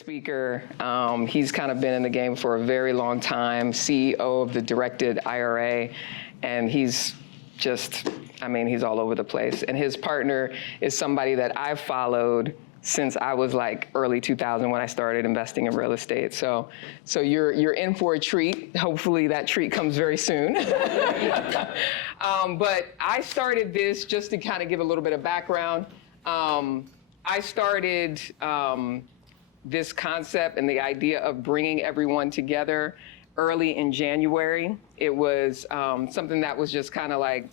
Speaker. He's kind of been in the game for a very long time, CEO of the Directed IRA, and he's just, I mean, he's all over the place. And his partner is somebody that I've followed since I was like early 2000 when I started investing in real estate. So you're in for a treat. Hopefully that treat comes very soon. But I started this just to kind of give a little bit of background. I started this concept and the idea of bringing everyone together early in January. It was something that was just kind of like,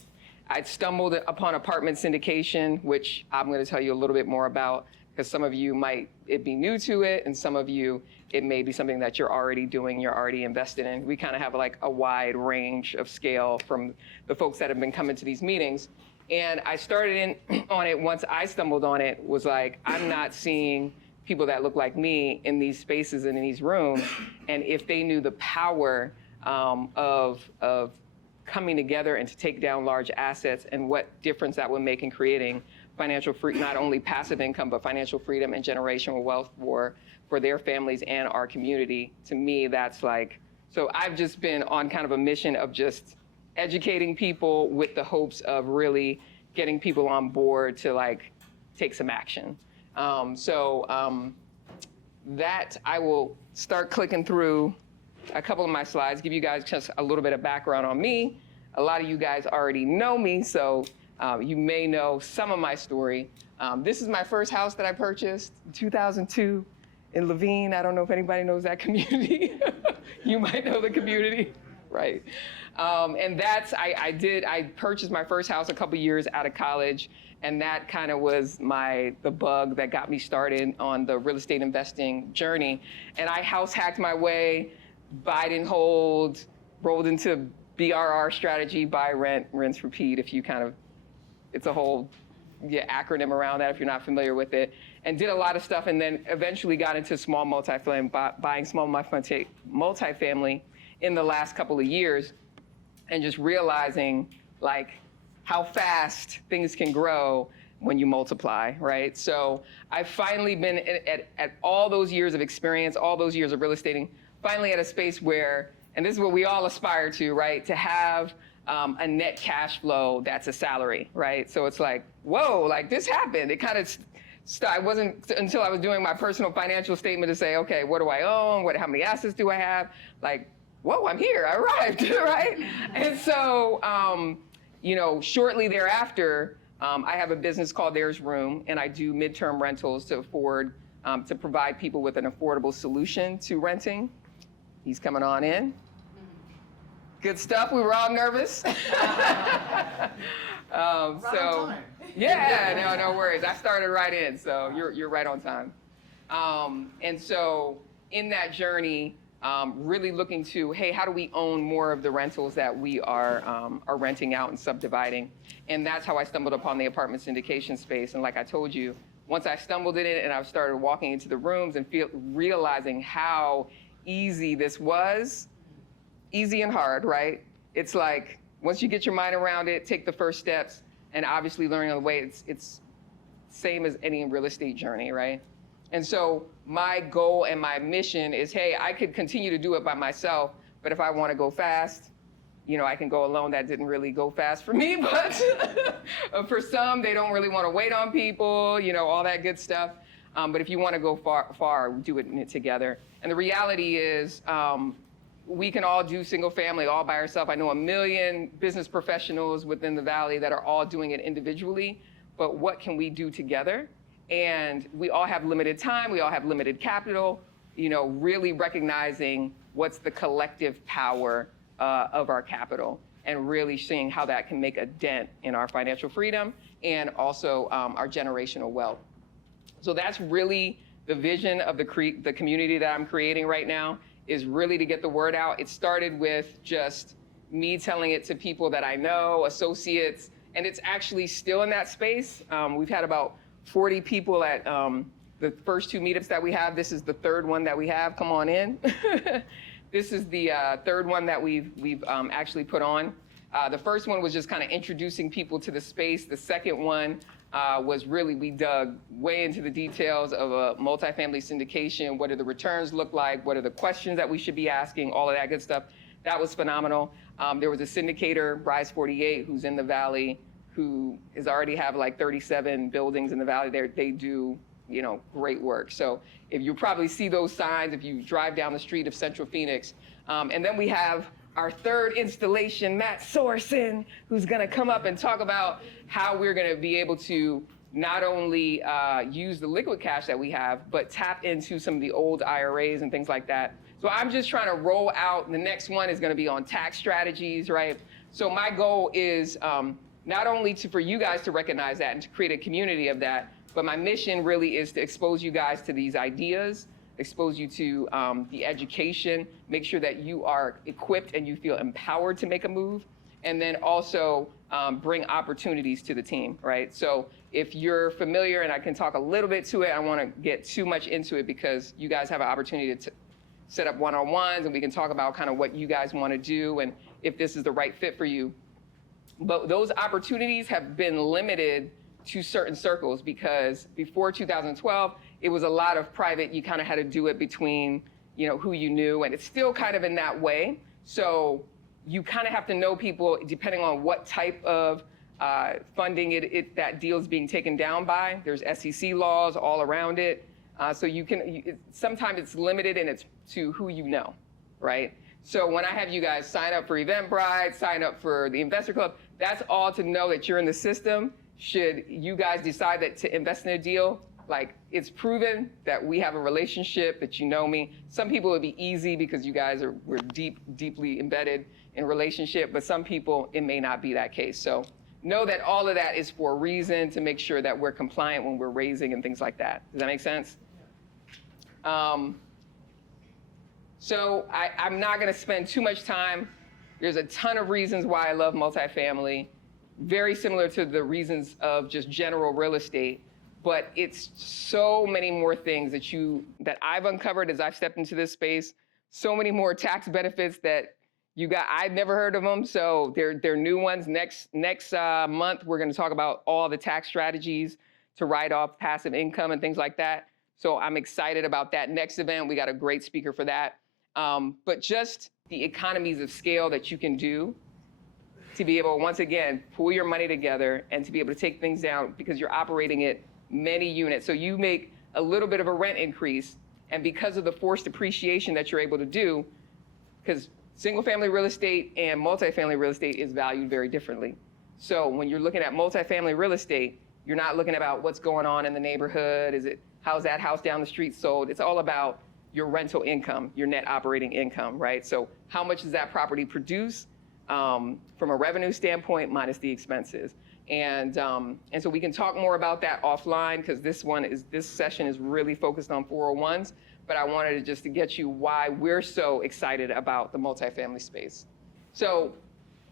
I'd stumbled upon apartment syndication, which I'm going to tell you a little bit more about, because some of you might be new to it, and some of you, it may be something that you're already doing, you're already invested in. We kind of have like a wide range of scale from the folks that have been coming to these meetings. And I started on it once I stumbled on it, was like, I'm not seeing people that look like me in these spaces and in these rooms. And if they knew the power of coming together and to take down large assets and what difference that would make in creating financial freedom, not only passive income, but financial freedom and generational wealth for their families and our community, to me, that's like, so I've just been on kind of a mission of just educating people with the hopes of really getting people on board to like take some action. That I will start clicking through a couple of my slides, give you guys just a little bit of background on me. A lot of you guys already know me, so you may know some of my story. This is my first house that I purchased in 2002 in Levine. I don't know if anybody knows that community. You might know the community, right? And that's, I purchased my first house a couple years out of college, and that kind of was the bug that got me started on the real estate investing journey. And I house hacked my way, buy and hold, rolled into BRR strategy, buy, rent, rinse, repeat, if you kind of, it's a whole acronym around that if you're not familiar with it, and did a lot of stuff, and then eventually got into small multifamily, buying small multifamily in the last couple of years, and just realizing like how fast things can grow when you multiply, right? So I've finally been at all those years of experience, all those years of real estate, finally at a space where, and this is what we all aspire to, right? To have a net cash flow that's a salary, right? So it's like, whoa, like this happened. It kind of, it wasn't until I was doing my personal financial statement to say, okay, what do I own? How many assets do I have? Like, whoa, I'm here, I arrived, right? And so, shortly thereafter, I have a business called There's Room, and I do midterm rentals to provide people with an affordable solution to renting. He's coming on in. Good stuff, we were all nervous. Yeah, no worries. I started right in, so you're right on time. And so in that journey, really looking to, hey, how do we own more of the rentals that we are renting out and subdividing? And that's how I stumbled upon the apartment syndication space. And like I told you, once I stumbled in it and I started walking into the rooms and realizing how easy this was, easy and hard, right? It's like, once you get your mind around it, take the first steps, and obviously learning on the way, it's same as any real estate journey, right? And so my goal and my mission is, hey, I could continue to do it by myself, but if I want to go fast, I can go alone. That didn't really go fast for me, but for some, they don't really want to wait on people, all that good stuff. But if you want to go far, do it together. And the reality is, we can all do single family all by ourselves. I know 1 million business professionals within the Valley that are all doing it individually, but what can we do together? And we all have limited time, we all have limited capital, really recognizing what's the collective power of our capital, and really seeing how that can make a dent in our financial freedom and also our generational wealth. So that's really the vision of the community that I'm creating right now, is really to get the word out. It started with just me telling it to people that I know, associates, and it's actually still in that space. We've had about 40 people at the first 2 meetups that we have. This is the third one that we have. Come on in. This is the third one that we've actually put on. The first one was just kind of introducing people to the space. The second one was really, we dug way into the details of a multifamily syndication. What do the returns look like? What are the questions that we should be asking? All of that good stuff. That was phenomenal. There was a syndicator, Rise 48, who's in the Valley, who is already have like 37 buildings in the Valley. They do, you know, great work. So if you probably see those signs if you drive down the street of Central Phoenix. And then we have our third installation, Matt Sorensen, who's gonna come up and talk about how we're gonna be able to not only use the liquid cash that we have, but tap into some of the old IRAs and things like that. So I'm just trying to roll out, the next one is gonna be on tax strategies, right? So my goal is not only for you guys to recognize that and to create a community of that, but my mission really is to expose you guys to these ideas, expose you to the education, make sure that you are equipped and you feel empowered to make a move, and then also bring opportunities to the team, right? So if you're familiar, and I can talk a little bit to it, I don't want to get too much into it because you guys have an opportunity to set up one-on-ones and we can talk about kind of what you guys want to do and if this is the right fit for you. But those opportunities have been limited to certain circles because before 2012, it was a lot of private. You kind of had to do it between, you know, who you knew, and it's still kind of in that way. So you kind of have to know people depending on what type of funding that deal is being taken down by. There's SEC laws all around it. So you can, sometimes it's limited and it's to who you know, right? So when I have you guys sign up for Eventbrite, sign up for the Investor Club, that's all to know that you're in the system. Should you guys decide that to invest in a deal, like it's proven that we have a relationship, that you know me. Some people it would be easy because you guys we're deeply embedded in a relationship, but some people it may not be that case. So know that all of that is for a reason to make sure that we're compliant when we're raising and things like that. Does that make sense? So I'm not going to spend too much time. There's a ton of reasons why I love multifamily, very similar to the reasons of just general real estate, but it's so many more things that I've uncovered as I've stepped into this space, so many more tax benefits that I've never heard of them, so they're new ones. Next month, we're going to talk about all the tax strategies to write off passive income and things like that. So I'm excited about that next event. We got a great speaker for that. But just the economies of scale that you can do to be able, once again, pool your money together and to be able to take things down because you're operating at many units. So you make a little bit of a rent increase, and because of the forced appreciation that you're able to do, because single-family real estate and multifamily real estate is valued very differently. So when you're looking at multifamily real estate, you're not looking about what's going on in the neighborhood. How's that house down the street sold? It's all about your rental income, your net operating income, right? So how much does that property produce from a revenue standpoint minus the expenses? And so we can talk more about that offline because this session is really focused on 401s, but I wanted to get you why we're so excited about the multifamily space. So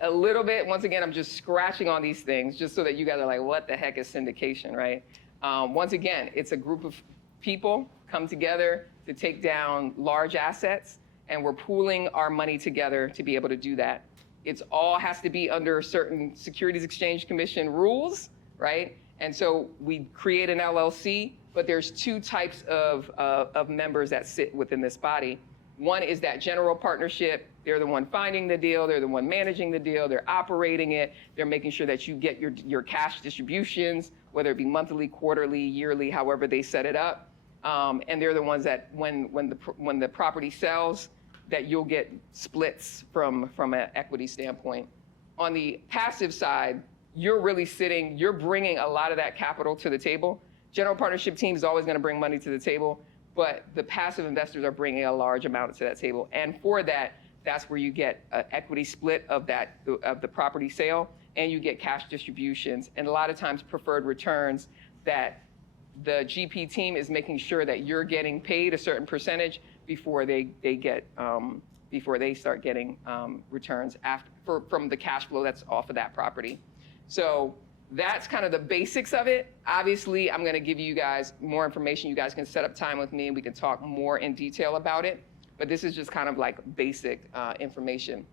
a little bit, once again, I'm just scratching on these things just so that you guys are like, what the heck is syndication, right? Once again, it's a group of people come together to take down large assets, and we're pooling our money together to be able to do that. It's all has to be under certain Securities Exchange Commission rules, right? And so we create an LLC, but there's two types of members that sit within this body. One is that general partnership. They're the one finding the deal. They're the one managing the deal. They're operating it. They're making sure that you get your cash distributions, whether it be monthly, quarterly, yearly, however they set it up. And they're the ones that when the property sells, that you'll get splits from an equity standpoint. On the passive side, you're bringing a lot of that capital to the table. General partnership team is always going to bring money to the table, but the passive investors are bringing a large amount to that table. And for that, that's where you get an equity split of the property sale, and you get cash distributions, and a lot of times preferred returns that the GP team is making sure that you're getting paid a certain percentage before they start getting returns from the cash flow that's off of that property. So that's kind of the basics of it. Obviously, I'm going to give you guys more information. You guys can set up time with me and we can talk more in detail about it. But this is just kind of like basic information.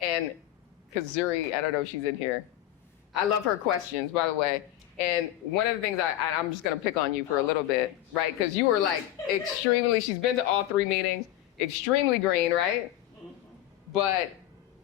And because Zuri, I don't know if she's in here. I love her questions, by the way. And one of the things I'm just going to pick on you for a little bit, right? Because you were like extremely, she's been to all 3 meetings, extremely green, right? But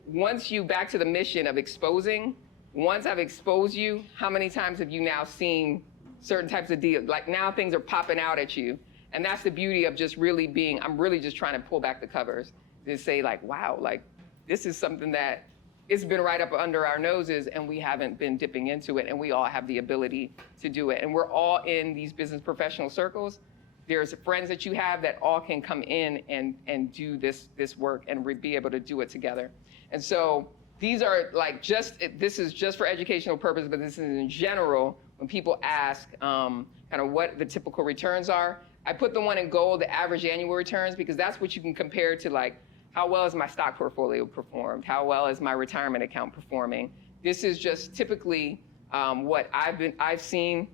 once you, back to the mission of exposing, once I've exposed you, how many times have you now seen certain types of deals? Like now things are popping out at you. And that's the beauty of just really being, I'm really just trying to pull back the covers to say like, wow, like this is something that it's been right up under our noses and we haven't been dipping into it, and we all have the ability to do it. And we're all in these business professional circles. There's friends that you have that all can come in and do this work and be able to do it together. And so these are like this is just for educational purpose, but this is in general, when people ask kind of what the typical returns are, I put the one in gold, the average annual returns, because that's what you can compare to, like, how well is my stock portfolio performed? How well is my retirement account performing? This is just typically what I've seen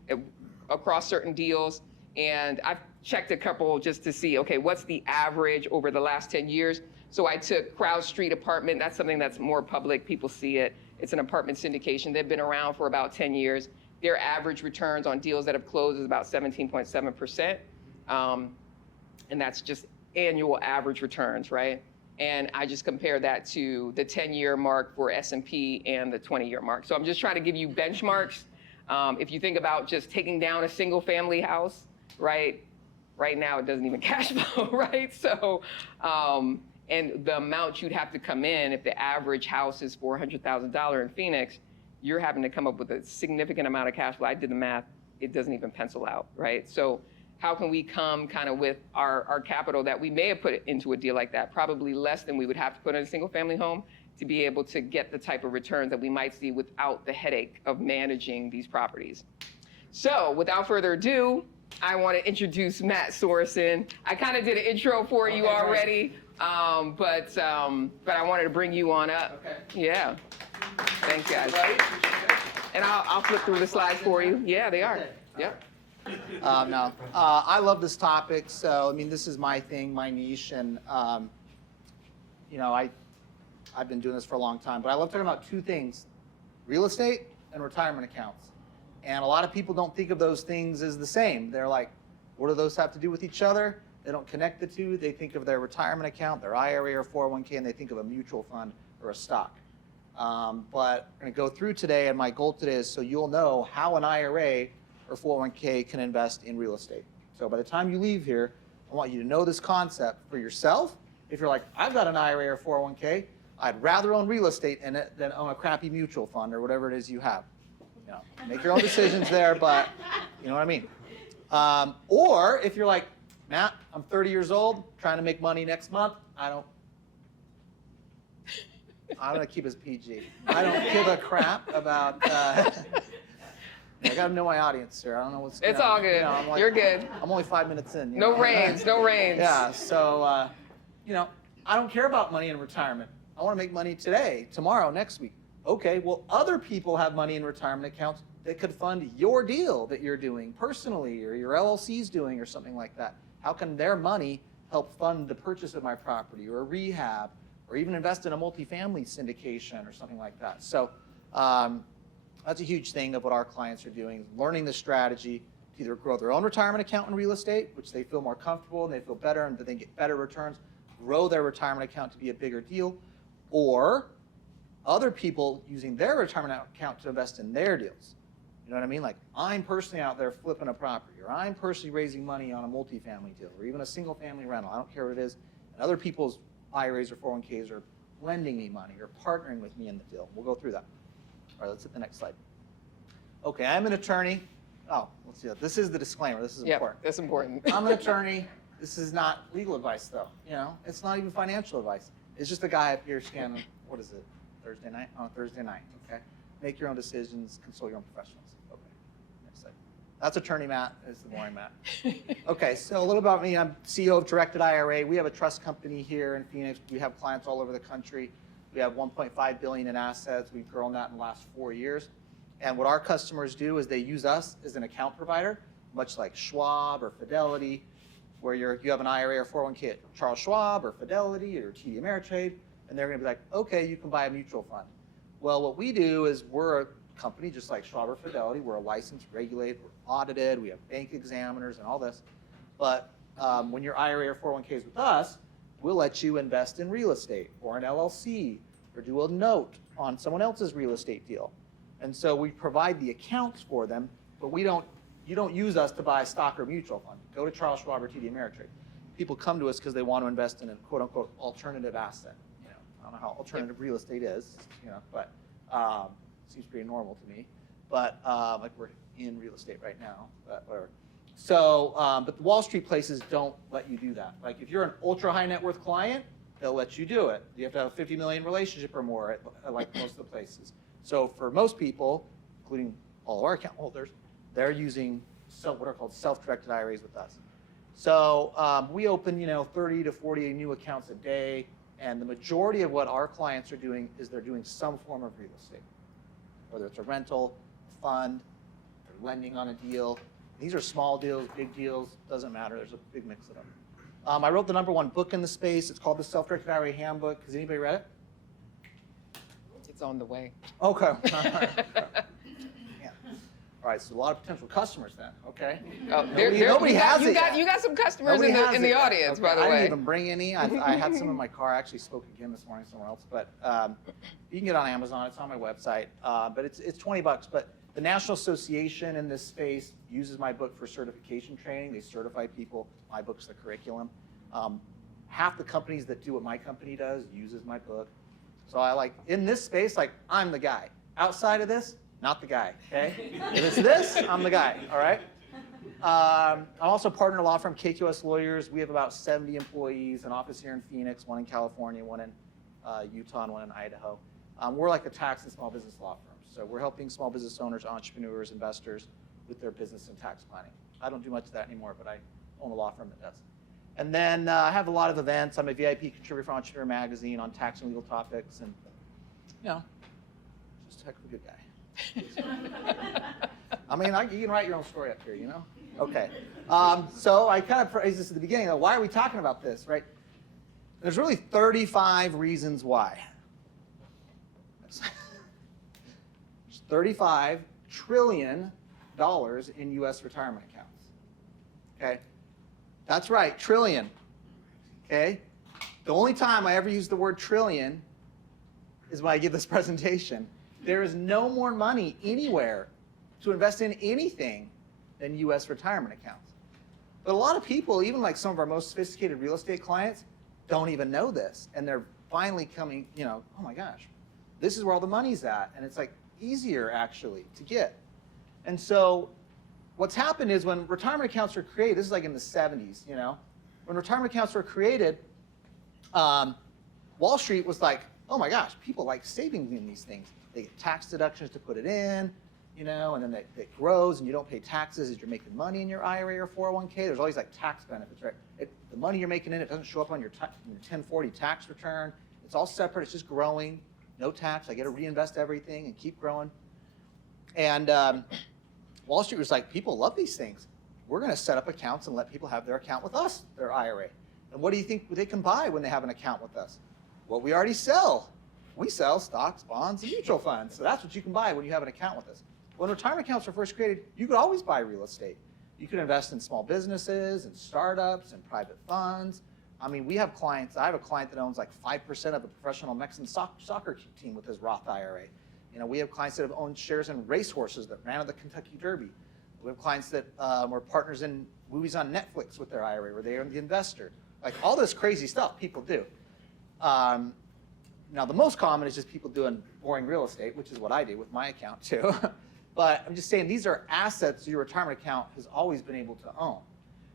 across certain deals, and I've checked a couple just to see, okay, what's the average over the last 10 years? So I took Crowd Street Apartment. That's something that's more public. People see it. It's an apartment syndication. They've been around for about 10 years. Their average returns on deals that have closed is about 17.7%. And that's just annual average returns, right? And I just compare that to the 10-year mark for S&P and the 20-year mark. So I'm just trying to give you benchmarks. If you think about just taking down a single family house, right? Right now it doesn't even cash flow, right? So, and the amount you'd have to come in, if the average house is $400,000 in Phoenix, you're having to come up with a significant amount of cash flow. I did the math, it doesn't even pencil out, right? So how can we come kind of with our capital that we may have put into a deal like that, probably less than we would have to put in a single family home, to be able to get the type of returns that we might see without the headache of managing these properties. So without further ado, I want to introduce Matt Sorensen. I kind of did an intro for you already, but I wanted to bring you on up. Okay. Yeah. Thanks, guys. And I'll flip through the slides for you. Yeah, they are. Yep. No, I love this topic. So, I mean, this is my thing, my niche, and you know, I've been doing this for a long time. But I love talking about 2 things: real estate and retirement accounts. And a lot of people don't think of those things as the same. They're like, what do those have to do with each other? They don't connect the two. They think of their retirement account, their IRA or 401k, and they think of a mutual fund or a stock. But we're going to go through today, and my goal today is so you'll know how an IRA or 401k can invest in real estate. So by the time you leave here, I want you to know this concept for yourself. If you're like, I've got an IRA or 401k, I'd rather own real estate than own a crappy mutual fund or whatever it is you have. You know, make your own decisions there, but you know what I mean. Or if you're like, Matt, I'm 30 years old, trying to make money next month. I'm going to keep it PG. I don't give a crap about... I got to know my audience, sir. I don't know what's going on. It's all good. You know, like, you're good. I'm only 5 minutes in. No reins, no reins. Yeah, so, you know, I don't care about money in retirement. I want to make money today, tomorrow, next week. Okay, well, other people have money in retirement accounts that could fund your deal that you're doing personally, or your LLC's doing, or something like that. How can their money help fund the purchase of my property, or a rehab, or even invest in a multifamily syndication, or something like that? So that's a huge thing of what our clients are doing, learning the strategy to either grow their own retirement account in real estate, which they feel more comfortable and they feel better and that they get better returns, grow their retirement account to be a bigger deal, or other people using their retirement account to invest in their deals. You know what I mean? Like, I'm personally out there flipping a property, or I'm personally raising money on a multifamily deal, or even a single family rental. I don't care what it is. And other people's IRAs or 401ks are lending me money or partnering with me in the deal. We'll go through that. All right, let's hit the next slide. Okay, I'm an attorney. Oh, let's see. This is the disclaimer. This is important. That's important. I'm an attorney. This is not legal advice, though. You know, it's not even financial advice. It's just a guy up here scanning. What is it? Thursday night? On Thursday night. Okay. Make your own decisions. Consult your own professionals. Okay. Next slide. That's attorney Matt. This is the boring Matt. Okay. So a little about me. I'm CEO of Directed IRA. We have a trust company here in Phoenix. We have clients all over the country. We have $1.5 billion in assets. We've grown that in the last 4 years. And what our customers do is they use us as an account provider, much like Schwab or Fidelity, where you have an IRA or 401k at Charles Schwab or Fidelity or TD Ameritrade, and they're going to be like, okay, you can buy a mutual fund. Well, what we do is we're company, just like Schwab or Fidelity. We're a licensed, regulated, we're audited, we have bank examiners and all this. But when your IRA or 401k is with us, we'll let you invest in real estate or an LLC or do a note on someone else's real estate deal. And so we provide the accounts for them, but you don't use us to buy a stock or mutual fund. Go to Charles Schwab or TD Ameritrade. People come to us because they want to invest in a quote unquote alternative asset. You know, I don't know how alternative real estate is, you know, but seems pretty normal to me. But like we're in real estate right now, but whatever. So, but the Wall Street places don't let you do that. Like if you're an ultra high net worth client, they'll let you do it. You have to have a 50 million relationship or more at like most of the places. So for most people, including all of our account holders, they're using what are called self-directed IRAs with us. So we open, you know, 30 to 40 new accounts a day, and the majority of what our clients are doing is they're doing some form of real estate, whether it's a rental, a fund, they're lending on a deal. These are small deals, big deals, doesn't matter. There's a big mix of them. I wrote the #1 book in the space. It's called the Self-Directed IRA Handbook. Has anybody read it? It's on the way. Okay. Yeah. All right, so a lot of potential customers then. Okay. Oh, Nobody has it yet. You got some customers in the audience, okay. by the way. I didn't even bring any. I had some in my car. I actually spoke again this morning somewhere else. But you can get it on Amazon. It's on my website. But it's $20. But the National Association in this space uses my book for certification training. They certify people. My book's the curriculum. Half the companies that do what my company does uses my book. So I like, in this space, like, I'm the guy. Outside of this, not the guy, okay? If it's this, I'm the guy, all right? I'm also a partner in a law firm, KQS Lawyers. We have about 70 employees, an office here in Phoenix, one in California, one in Utah, and one in Idaho. We're like a tax and small business law firm. So we're helping small business owners, entrepreneurs, investors with their business and tax planning. I don't do much of that anymore, but I own a law firm that does. And then I have a lot of events. I'm a VIP contributor for Entrepreneur Magazine on tax and legal topics, and you know, just a heck of a good guy. I mean, you can write your own story up here, you know? Okay. So I kind of phrased this at the beginning. Why are we talking about this, right? There's really 35 reasons why. There's $35 trillion in U.S. retirement accounts. Okay? That's right, trillion. Okay? The only time I ever use the word trillion is when I give this presentation. There is no more money anywhere to invest in anything than U.S. retirement accounts. But a lot of people, even like some of our most sophisticated real estate clients, don't even know this. And they're finally coming, you know, oh my gosh, this is where all the money's at. And it's like easier actually to get. And so what's happened is when retirement accounts were created, this is like in the 70s, you know, when retirement accounts were created, Wall Street was like, oh my gosh, people like saving in these things. They get tax deductions to put it in, you know, and then it grows and you don't pay taxes as you're making money in your IRA or 401k. There's all these like tax benefits, right? The money you're making in it doesn't show up on your 1040 tax return. It's all separate. It's just growing. No tax. I get to reinvest everything and keep growing. And Wall Street was like, people love these things. We're going to set up accounts and let people have their account with us, their IRA. And what do you think they can buy when they have an account with us? What we already sell. We sell stocks, bonds, and mutual funds. So that's what you can buy when you have an account with us. When retirement accounts were first created, you could always buy real estate. You could invest in small businesses and startups and private funds. I mean, we have clients. I have a client that owns like 5% of the professional Mexican soccer team with his Roth IRA. You know, we have clients that have owned shares in racehorses that ran at the Kentucky Derby. We have clients that were partners in movies on Netflix with their IRA, where they are the investor. Like all this crazy stuff people do. Now, the most common is just people doing boring real estate, which is what I do with my account too. But I'm just saying these are assets your retirement account has always been able to own.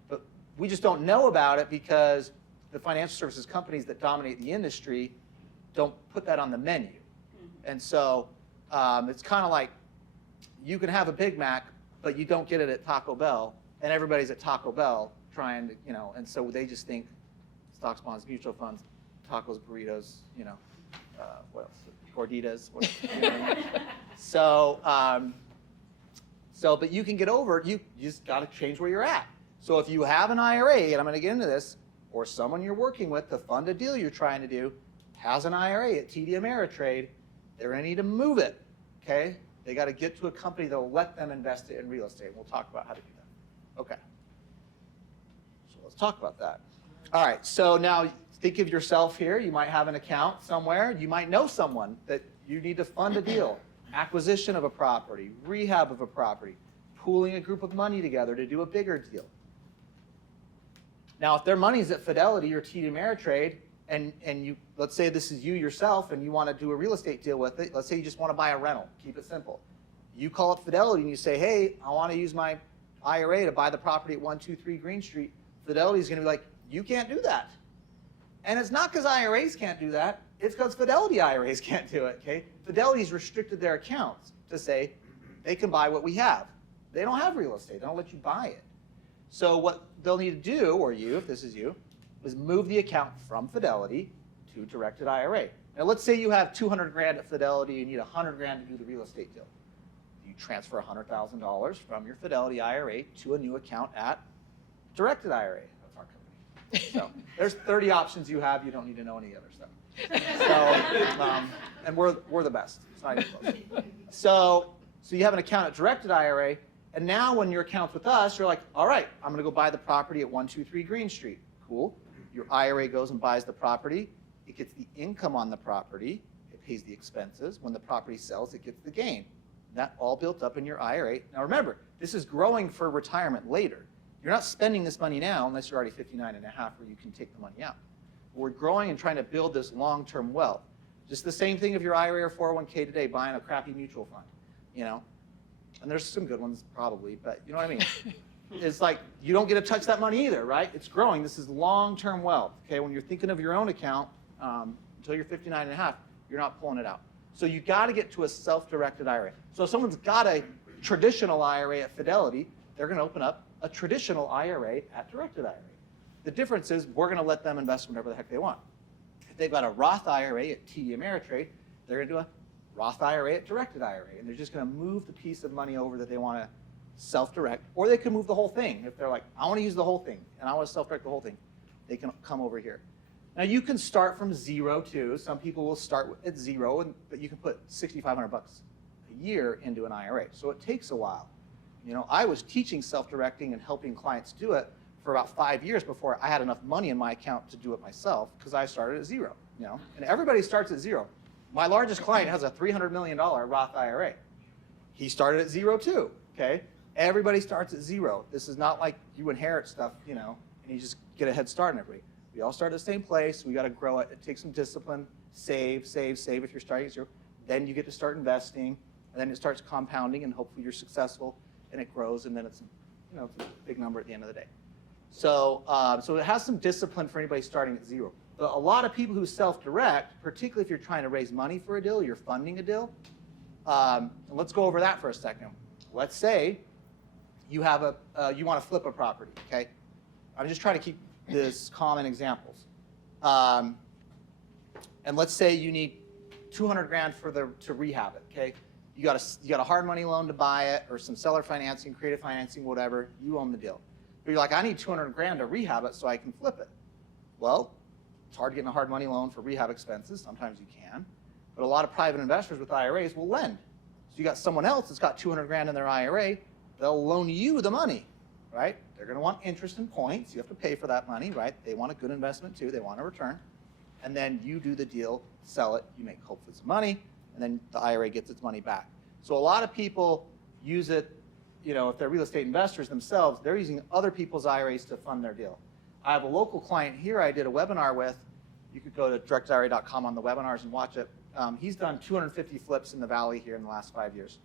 But we just don't know about it because the financial services companies that dominate the industry don't put that on the menu. And so it's kind of like you can have a Big Mac, but you don't get it at Taco Bell, and everybody's at Taco Bell trying to, you know, and so they just think stocks, bonds, mutual funds, tacos, burritos, you know, what else? Gorditas. But you can get over, you just got to change where you're at. So if you have an IRA, and I'm going to get into this, or someone you're working with to fund a deal you're trying to do has an IRA at TD Ameritrade, they're going to need to move it, okay? They got to get to a company that will let them invest it in real estate. We'll talk about how to do that. Okay. So let's talk about that. All right, so now think of yourself here. You might have an account somewhere. You might know someone that you need to fund a deal, acquisition of a property, rehab of a property, pooling a group of money together to do a bigger deal. Now, if their money's at Fidelity or TD Ameritrade, and you, let's say this is you yourself and you want to do a real estate deal with it, let's say you just want to buy a rental, keep it simple. You call up Fidelity and you say, hey, I want to use my IRA to buy the property at 123 Green Street. Fidelity's going to be like, you can't do that. And it's not because IRAs can't do that, it's because Fidelity IRAs can't do it, okay? Fidelity's restricted their accounts to say they can buy what we have. They don't have real estate, they don't let you buy it. So what they'll need to do, or you, if this is you, is move the account from Fidelity to Directed IRA. Now let's say you have 200 grand at Fidelity, you need 100 grand to do the real estate deal. You transfer $100,000 from your Fidelity IRA to a new account at Directed IRA. That's our company. So there's 30 options you have. You don't need to know any other stuff. So, and we're the best. It's not even close. So you have an account at Directed IRA, and now when your account's with us, you're like, all right, I'm going to go buy the property at 123 Green Street. Cool. Your IRA goes and buys the property. It gets the income on the property. It pays the expenses. When the property sells, it gets the gain. That all built up in your IRA. Now remember, this is growing for retirement later. You're not spending this money now unless you're already 59 and a half where you can take the money out. We're growing and trying to build this long-term wealth. Just the same thing of your IRA or 401k today, buying a crappy mutual fund, you know? And there's some good ones probably, but you know what I mean? It's like you don't get to touch that money either, right? It's growing. This is long-term wealth, okay? When you're thinking of your own account, until you're 59 and a half, you're not pulling it out. So you got to get to a self-directed IRA. So if someone's got a traditional IRA at Fidelity, they're going to open up a traditional IRA at Directed IRA. The difference is we're going to let them invest whatever the heck they want. If they've got a Roth IRA at TD Ameritrade, they're going to do a Roth IRA at Directed IRA, and they're just going to move the piece of money over that they want to self-direct, or they can move the whole thing. If they're like, I want to use the whole thing, and I want to self-direct the whole thing, they can come over here. Now you can start from zero too. Some people will start at zero, but you can put $6,500 a year into an IRA. So it takes a while. You know, I was teaching self-directing and helping clients do it for about 5 years before I had enough money in my account to do it myself, because I started at zero. You know, and everybody starts at zero. My largest client has a $300 million Roth IRA. He started at zero too. Okay. Everybody starts at zero. This is not like you inherit stuff, you know, and you just get a head start on everybody. We all start at the same place. We got to grow it. It takes some discipline. Save, save, save if you're starting at zero. Then you get to start investing, and then it starts compounding, and hopefully you're successful, and it grows, and then it's, you know, it's a big number at the end of the day. So, so it has some discipline for anybody starting at zero. But a lot of people who self-direct, particularly if you're trying to raise money for a deal, you're funding a deal. And let's go over that for a second. Let's say you have you want to flip a property, okay? I'm just trying to keep this common examples. And let's say you need 200 grand to rehab it, okay? You got a hard money loan to buy it, or some seller financing, creative financing, whatever. You own the deal. But you're like, I need 200 grand to rehab it so I can flip it. Well, it's hard getting a hard money loan for rehab expenses. Sometimes you can. But a lot of private investors with IRAs will lend. So you got someone else that's got 200 grand in their IRA. They'll loan you the money, right? They're going to want interest and points. You have to pay for that money, right? They want a good investment too. They want a return. And then you do the deal, sell it, you make hopefully some money, and then the IRA gets its money back. So a lot of people use it, you know, if they're real estate investors themselves, they're using other people's IRAs to fund their deal. I have a local client here I did a webinar with. You could go to directedira.com on the webinars and watch it. He's done 250 flips in the Valley here in the last 5 years.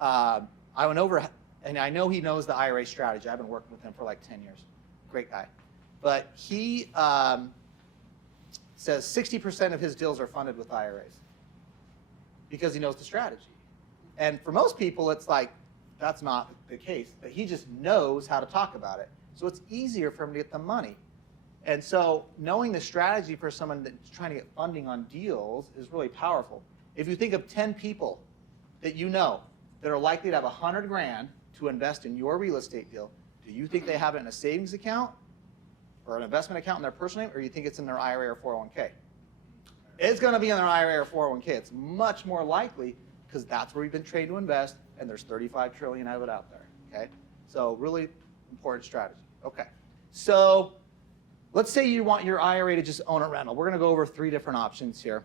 I went over, and I know he knows the IRA strategy. I've been working with him for like 10 years. Great guy. But he says 60% of his deals are funded with IRAs because he knows the strategy. And for most people, it's like, that's not the case. But he just knows how to talk about it. So it's easier for him to get the money. And so knowing the strategy for someone that's trying to get funding on deals is really powerful. If you think of 10 people that you know that are likely to have 100 grand to invest in your real estate deal, do you think they have it in a savings account or an investment account in their personal name, or do you think it's in their IRA or 401k? It's going to be in their IRA or 401k. It's much more likely because that's where we've been trained to invest, and there's 35 trillion of it out there, okay? So really important strategy. Okay, so let's say you want your IRA to just own a rental. We're gonna go over 3 different options here.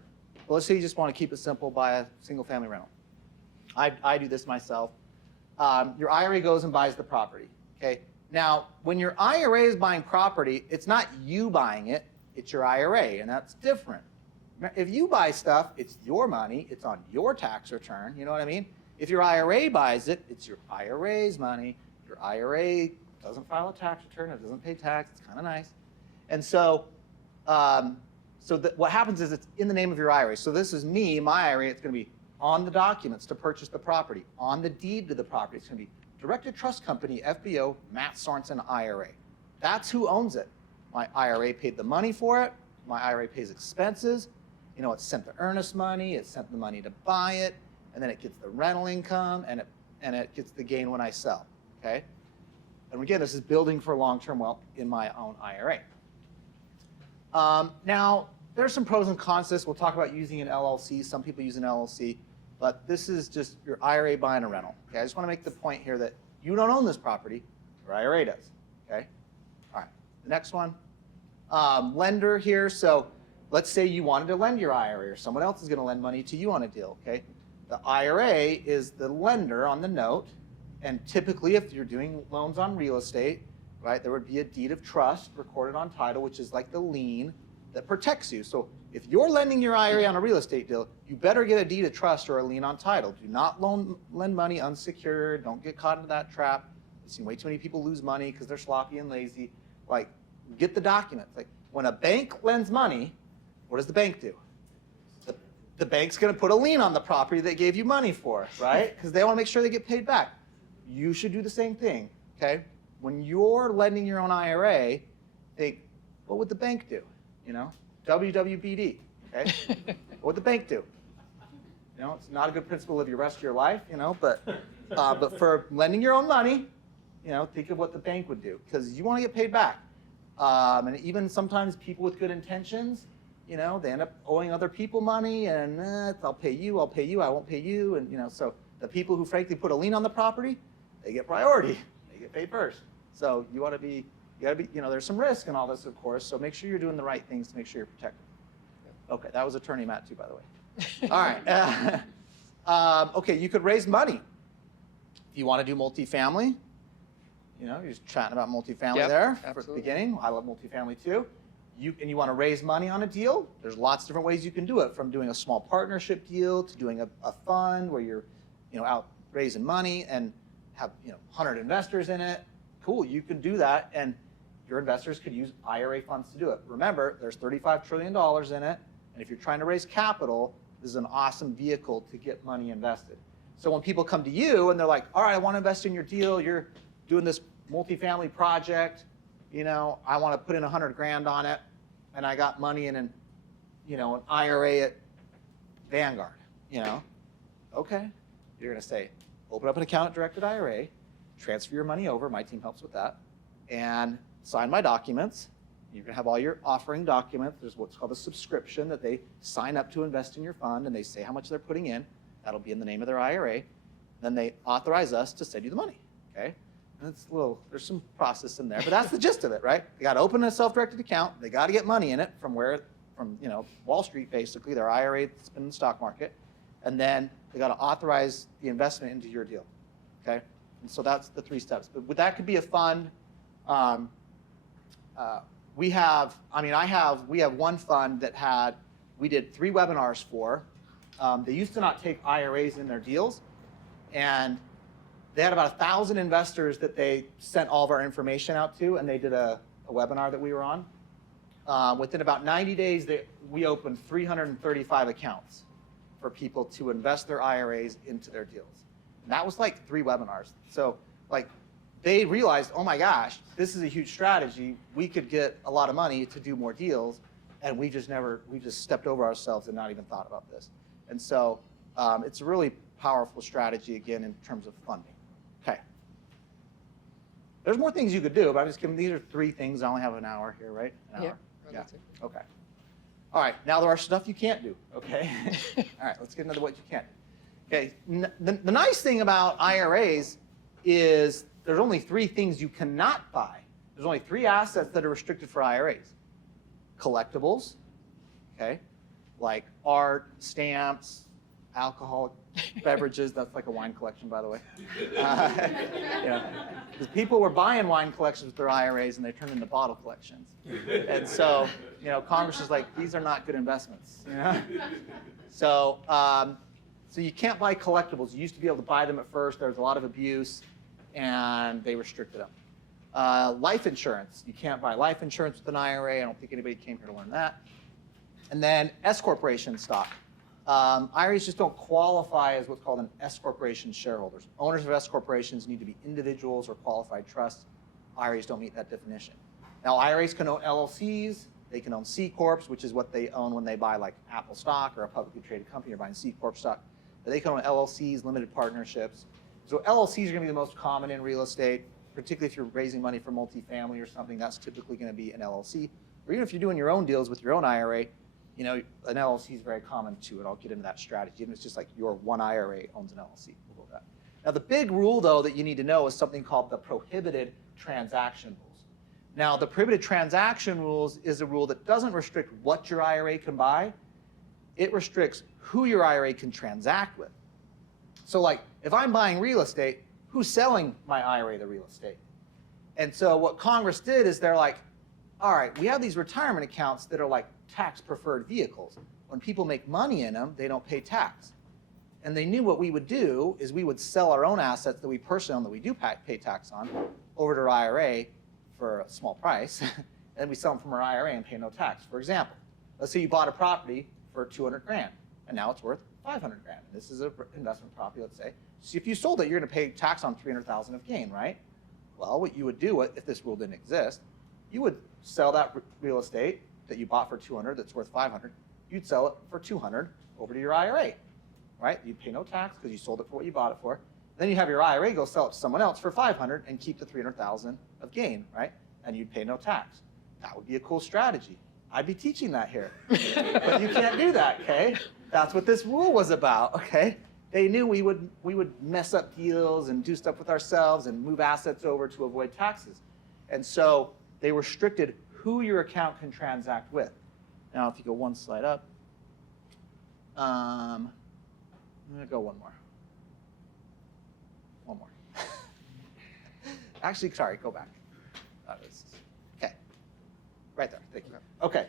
But let's say you just wanna keep it simple, buy a single family rental. I do this myself. Your IRA goes and buys the property, okay? Now, when your IRA is buying property, it's not you buying it, it's your IRA, and that's different. If you buy stuff, it's your money, it's on your tax return, you know what I mean? If your IRA buys it, it's your IRA's money. Your IRA doesn't file a tax return, it doesn't pay tax, it's kind of nice. And so, what happens is it's in the name of your IRA. So this is me, my IRA, it's gonna be on the documents to purchase the property, on the deed to the property, it's gonna be Directed Trust Company, FBO, Matt Sorensen IRA. That's who owns it. My IRA paid the money for it, my IRA pays expenses, you know, it sent the earnest money, it sent the money to buy it, and then it gets the rental income, and it gets the gain when I sell, okay? And again, this is building for long-term wealth in my own IRA. Now, there's some pros and cons to this. We'll talk about using an LLC. Some people use an LLC, but this is just your IRA buying a rental, okay? I just wanna make the point here that you don't own this property, your IRA does, okay? All right, the next one, lender here. So let's say you wanted to lend your IRA, or someone else is gonna lend money to you on a deal, okay? The IRA is the lender on the note, and typically if you're doing loans on real estate, right, there would be a deed of trust recorded on title, which is like the lien that protects you. So if you're lending your IRA on a real estate deal, you better get a deed of trust or a lien on title. Do not lend money unsecured. Don't get caught into that trap. I've seen way too many people lose money because they're sloppy and lazy. Like, get the documents. Like, when a bank lends money, what does the bank do? The bank's gonna put a lien on the property they gave you money for, right? Because they wanna make sure they get paid back. You should do the same thing, okay? When you're lending your own IRA, think, what would the bank do? You know, WWBD, okay? What would the bank do? You know, it's not a good principle of your rest of your life, you know, but for lending your own money, you know, think of what the bank would do, because you want to get paid back. And even sometimes people with good intentions, you know, they end up owing other people money, and I'll pay you, I won't pay you, and you know, so the people who frankly put a lien on the property, they get priority, they get paid first. So you want to be, you gotta be, you know, there's some risk in all this, of course, so make sure you're doing the right things to make sure you're protected. Okay, that was Attorney Matt too, by the way. All right. Okay, you could raise money. If you want to do multifamily, you know, you're just chatting about multifamily there for the beginning. I love multifamily too. And you want to raise money on a deal, there's lots of different ways you can do it, from doing a small partnership deal to doing a fund where you're, you know, out raising money and have, you know, 100 investors in it. Cool, you can do that, and your investors could use IRA funds to do it. Remember, there's $35 trillion in it, and if you're trying to raise capital, this is an awesome vehicle to get money invested. So when people come to you and they're like, all right, I want to invest in your deal, you're doing this multifamily project, you know, I want to put in 100 grand on it, and I got money in an, you know, an IRA at Vanguard, you know, okay. You're going to say, open up an account at Directed IRA, transfer your money over, my team helps with that, and sign my documents. You're going to have all your offering documents. There's what's called a subscription that they sign up to invest in your fund, and they say how much they're putting in. That'll be in the name of their IRA. Then they authorize us to send you the money, okay? And it's a little, there's some process in there, but that's the gist of it, right? They got to open a self-directed account. They got to get money in it from you know, Wall Street, basically, their IRA that's been in the stock market. And then they got to authorize the investment into your deal, okay? And so that's the 3 steps. But that could be a fund. We have one fund that we did 3 webinars for. They used to not take IRAs in their deals, and they had about 1,000 investors that they sent all of our information out to, and they did a webinar that we were on. Within about 90 days, we opened 335 accounts for people to invest their IRAs into their deals. And that was like 3 webinars. So like, they realized, oh my gosh, this is a huge strategy. We could get a lot of money to do more deals, and we just stepped over ourselves and not even thought about this. And so it's a really powerful strategy, again, in terms of funding. Okay. There's more things you could do, but I'm just giving, these are 3 things. I only have an hour here, right? An hour? Yeah. Okay. All right, now there are stuff you can't do, okay? All right, let's get into what you can't do. Okay, the nice thing about IRAs is there's only 3 things you cannot buy. There's only 3 assets that are restricted for IRAs. Collectibles, okay, like art, stamps, alcoholic beverages. That's like a wine collection, by the way. Because people were buying wine collections with their IRAs and they turned into bottle collections. And so, Congress is like, these are not good investments. So, so you can't buy collectibles. You used to be able to buy them at first. There was a lot of abuse, and they restricted them. Life insurance. You can't buy life insurance with an IRA. I don't think anybody came here to learn that. And then S corporation stock. IRAs just don't qualify as what's called an S corporation shareholders. Owners of S corporations need to be individuals or qualified trusts. IRAs don't meet that definition. Now, IRAs can own LLCs. They can own C corps, which is what they own when they buy like Apple stock or a publicly traded company or buying C corp stock. But they can own LLCs, limited partnerships. So LLCs are going to be the most common in real estate, particularly if you're raising money for multifamily or something. That's typically going to be an LLC. Or even if you're doing your own deals with your own IRA, an LLC is very common too, and I'll get into that strategy. And it's just like your one IRA owns an LLC. We'll go with that. Now, the big rule, though, that you need to know is something called the prohibited transaction rules. Now, the prohibited transaction rules is a rule that doesn't restrict what your IRA can buy. It restricts who your IRA can transact with. So, like, if I'm buying real estate, who's selling my IRA the real estate? And so what Congress did is they're like, all right, we have these retirement accounts that are like tax-preferred vehicles. When people make money in them, they don't pay tax. And they knew what we would do is we would sell our own assets that we personally own that we do pay tax on over to our IRA for a small price, and we sell them from our IRA and pay no tax. For example, let's say you bought a property for 200 grand, and now it's worth 500 grand. This is an investment property, let's say. So if you sold it, you're going to pay tax on 300,000 of gain, right? Well, what you would do if this rule didn't exist, you would sell that real estate that you bought for 200 that's worth 500. You'd sell it for 200 over to your IRA, right? You'd pay no tax because you sold it for what you bought it for. Then you have your IRA go sell it to someone else for 500 and keep the 300,000 of gain, right? And you'd pay no tax. That would be a cool strategy. I'd be teaching that here. But you can't do that, okay? That's what this rule was about, okay? They knew we would mess up deals and do stuff with ourselves and move assets over to avoid taxes. And so they restricted who your account can transact with. Now, if you go one slide up, I'm going to go one more. One more. Actually, sorry, go back. Okay. Right there. Thank you. Okay.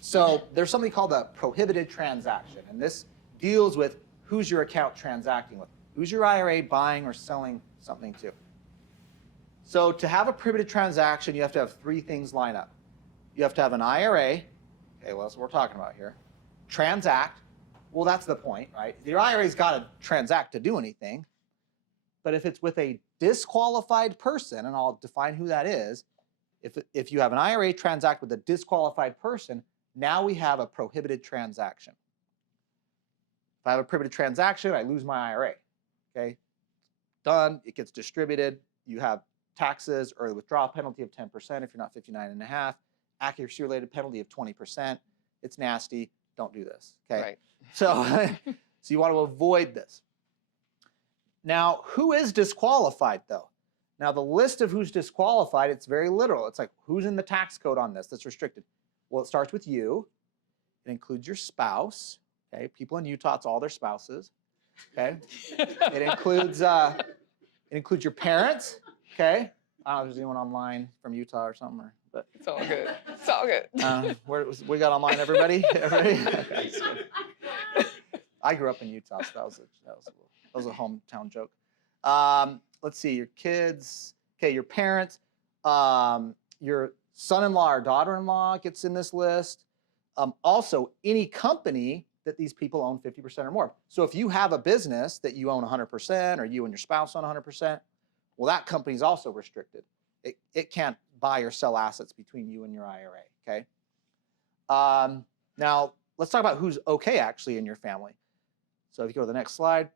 So there's something called a prohibited transaction, and this deals with who's your account transacting with. Who's your IRA buying or selling something to? So to have a prohibited transaction, you have to have 3 things line up. You have to have an IRA. Okay, well, that's what we're talking about here. Transact. Well, that's the point, right? Your IRA's got to transact to do anything. But if it's with a disqualified person, and I'll define who that is, if you have an IRA transact with a disqualified person, now we have a prohibited transaction. If I have a prohibited transaction, I lose my IRA. Okay, done. It gets distributed. You have taxes or the withdrawal penalty of 10% if you're not 59.5, accuracy-related penalty of 20%. It's nasty. Don't do this. Okay. Right. So, so you want to avoid this. Now, who is disqualified, though? Now, the list of who's disqualified, it's very literal. It's like, who's in the tax code on this that's restricted? Well, it starts with you. It includes your spouse. Okay, people in Utah, it's all their spouses. Okay, it includes your parents. Okay, I don't know if there's anyone online from Utah or something, but It's all good. It's all good. we got online, everybody. Everybody. Okay, so. I grew up in Utah, so that was a hometown joke. Let's see, your kids. Okay, your parents, your son-in-law or daughter-in-law gets in this list. Also, any company that these people own 50% or more. So if you have a business that you own 100% or you and your spouse own 100%, well, that company's also restricted. It can't buy or sell assets between you and your IRA, okay? Now, let's talk about who's okay actually in your family. So if you go to the next slide.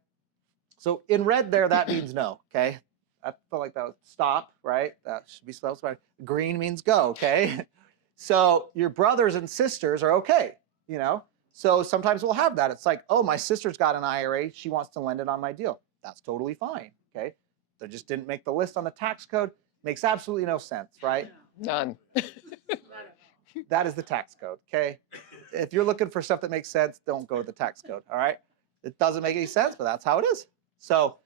So in red there, that means no, okay? I felt like that would stop, right? That should be self-explanatory. Green means go, okay? So your brothers and sisters are okay, you know? So sometimes we'll have that. It's like, oh, my sister's got an IRA. She wants to lend it on my deal. That's totally fine, okay? They just didn't make the list on the tax code. Makes absolutely no sense, right? None. That is the tax code, okay? If you're looking for stuff that makes sense, don't go to the tax code, all right? It doesn't make any sense, but that's how it is. So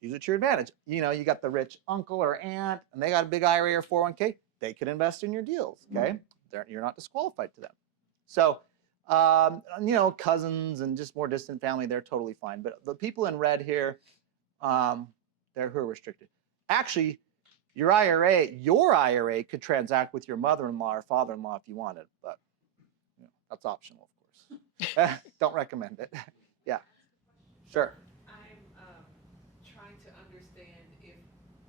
use it to your advantage. You know, you got the rich uncle or aunt, and they got a big IRA or 401k. They could invest in your deals, okay? You're not disqualified to them. So, you know, cousins and just more distant family, they're totally fine. But the people in red here, they're who are restricted. Actually, your IRA could transact with your mother-in-law or father-in-law if you wanted, but you know, that's optional, of course. Don't recommend it. Yeah, sure. I'm trying to understand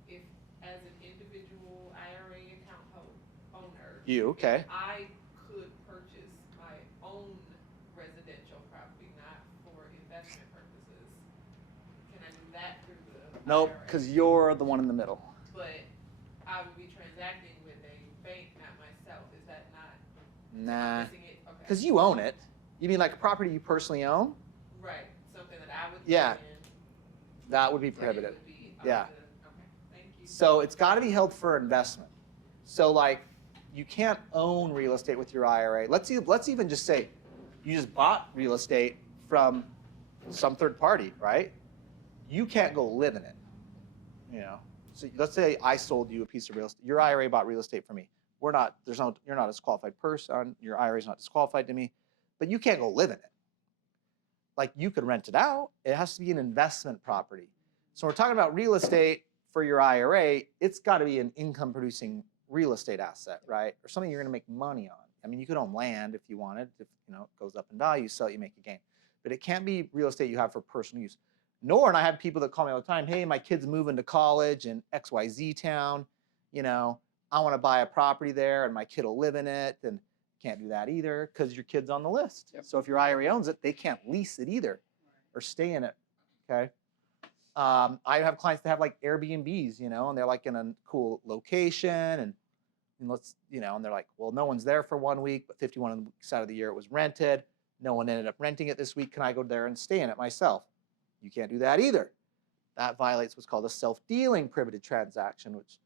if as an individual IRA account owner, Okay. I could purchase my own residential property, not for investment purposes. Can I do that through the Nope, IRA? because you're the one in the middle. But I would be transacting with a bank, not myself. Is that not? Nah, Missing it? Okay. because you own it. You mean like a property you personally own? Right. Something that I would. Yeah. live in, That would be but it prohibited. would be Yeah. okay. Thank you. So it's got to be held for investment. So like, you can't own real estate with your IRA. Let's even just say you just bought real estate from some third party, right? You can't go live in it. You know. So let's say I sold you a piece of real estate. Your IRA bought real estate from me. You're not a disqualified person. Your IRA is not disqualified to me, but you can't go live in it. Like you could rent it out. It has to be an investment property. So we're talking about real estate for your IRA. It's got to be an income-producing real estate asset, right? Or something you're going to make money on. I mean, you could own land if you wanted. If you know it goes up in value, sell it, you make a gain. But it can't be real estate you have for personal use. Nor, and I have people that call me all the time, hey, my kid's moving to college in XYZ town. You know, I want to buy a property there and my kid will live in it. And can't do that either because your kid's on the list. Yep. So if your IRA owns it, they can't lease it either or stay in it, okay? I have clients that have like Airbnbs, you know, and they're like in a cool location and let's, you know, and they're like, well, no one's there for 1 week, but 51 weeks out of the year it was rented. No one ended up renting it this week. Can I go there and stay in it myself? You can't do that either. That violates what's called a self-dealing prohibited transaction, which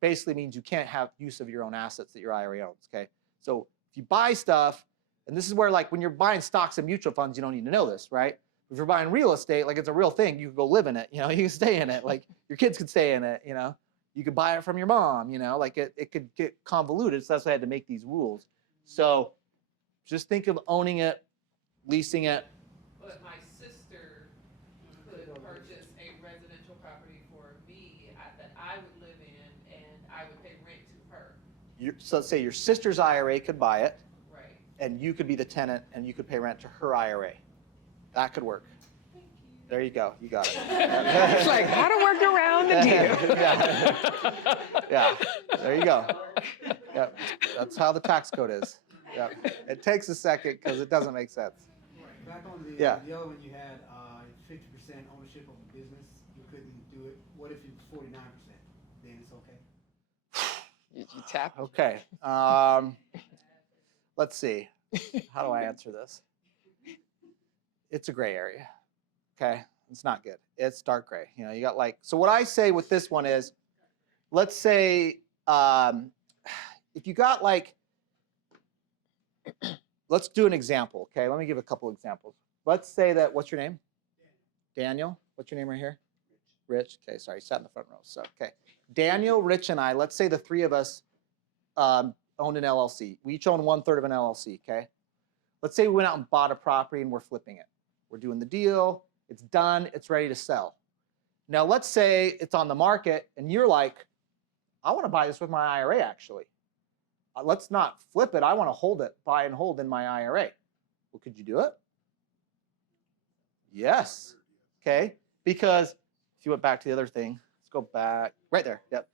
basically means you can't have use of your own assets that your IRA owns, okay? So if you buy stuff, and this is where like when you're buying stocks and mutual funds, you don't need to know this, right? If you're buying real estate, like it's a real thing, you can go live in it, you know, you can stay in it, like your kids could stay in it, you know? You could buy it from your mom, you know, like it could get convoluted, so that's why I had to make these rules. So just think of owning it, leasing it. But my sister could purchase a residential property for me that I would live in, and I would pay rent to her. So let's say your sister's IRA could buy it, Right. and you could be the tenant, and you could pay rent to her IRA. That could work. Thank you. There you go. You got it. It's like how to work around the deal. Yeah. Yeah. There you go. Yep. That's how the tax code is. Yep. It takes a second because it doesn't make sense. Back on the Yeah. the other one, you had 50% ownership of a business. You couldn't do it. What if it's 49%? Then it's okay. You tap. Okay. Let's see. How do I answer this? It's a gray area. Okay. It's not good. It's dark gray. You know, you got like, so what I say with this one is, let's say, if you got like, let's do an example. Okay. Let me give a couple examples. Let's say that, what's your name? Daniel. What's your name right here? Rich. Okay. Sorry. You sat in the front row. So, okay. Daniel, Rich, and I, let's say the three of us owned an LLC. We each own 1/3 of an LLC. Okay. Let's say we went out and bought a property and we're flipping it. We're doing the deal. It's done. It's ready to sell. Now, let's say it's on the market and you're like, I want to buy this with my IRA, actually. Let's not flip it. I want to hold it, buy and hold in my IRA. Well, could you do it? Yes. Okay. Because if you went back to the other thing, let's go back right there. Yep.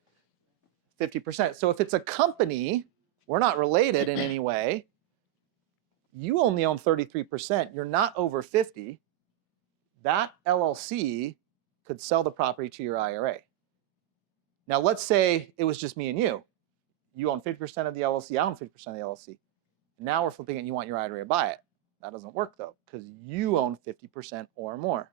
50%. So if it's a company, we're not related in any way. You only own 33%. You're not over 50. That LLC could sell the property to your IRA. Now, let's say it was just me and you. You own 50% of the LLC. I own 50% of the LLC. Now we're flipping it and you want your IRA to buy it. That doesn't work though, because you own 50% or more.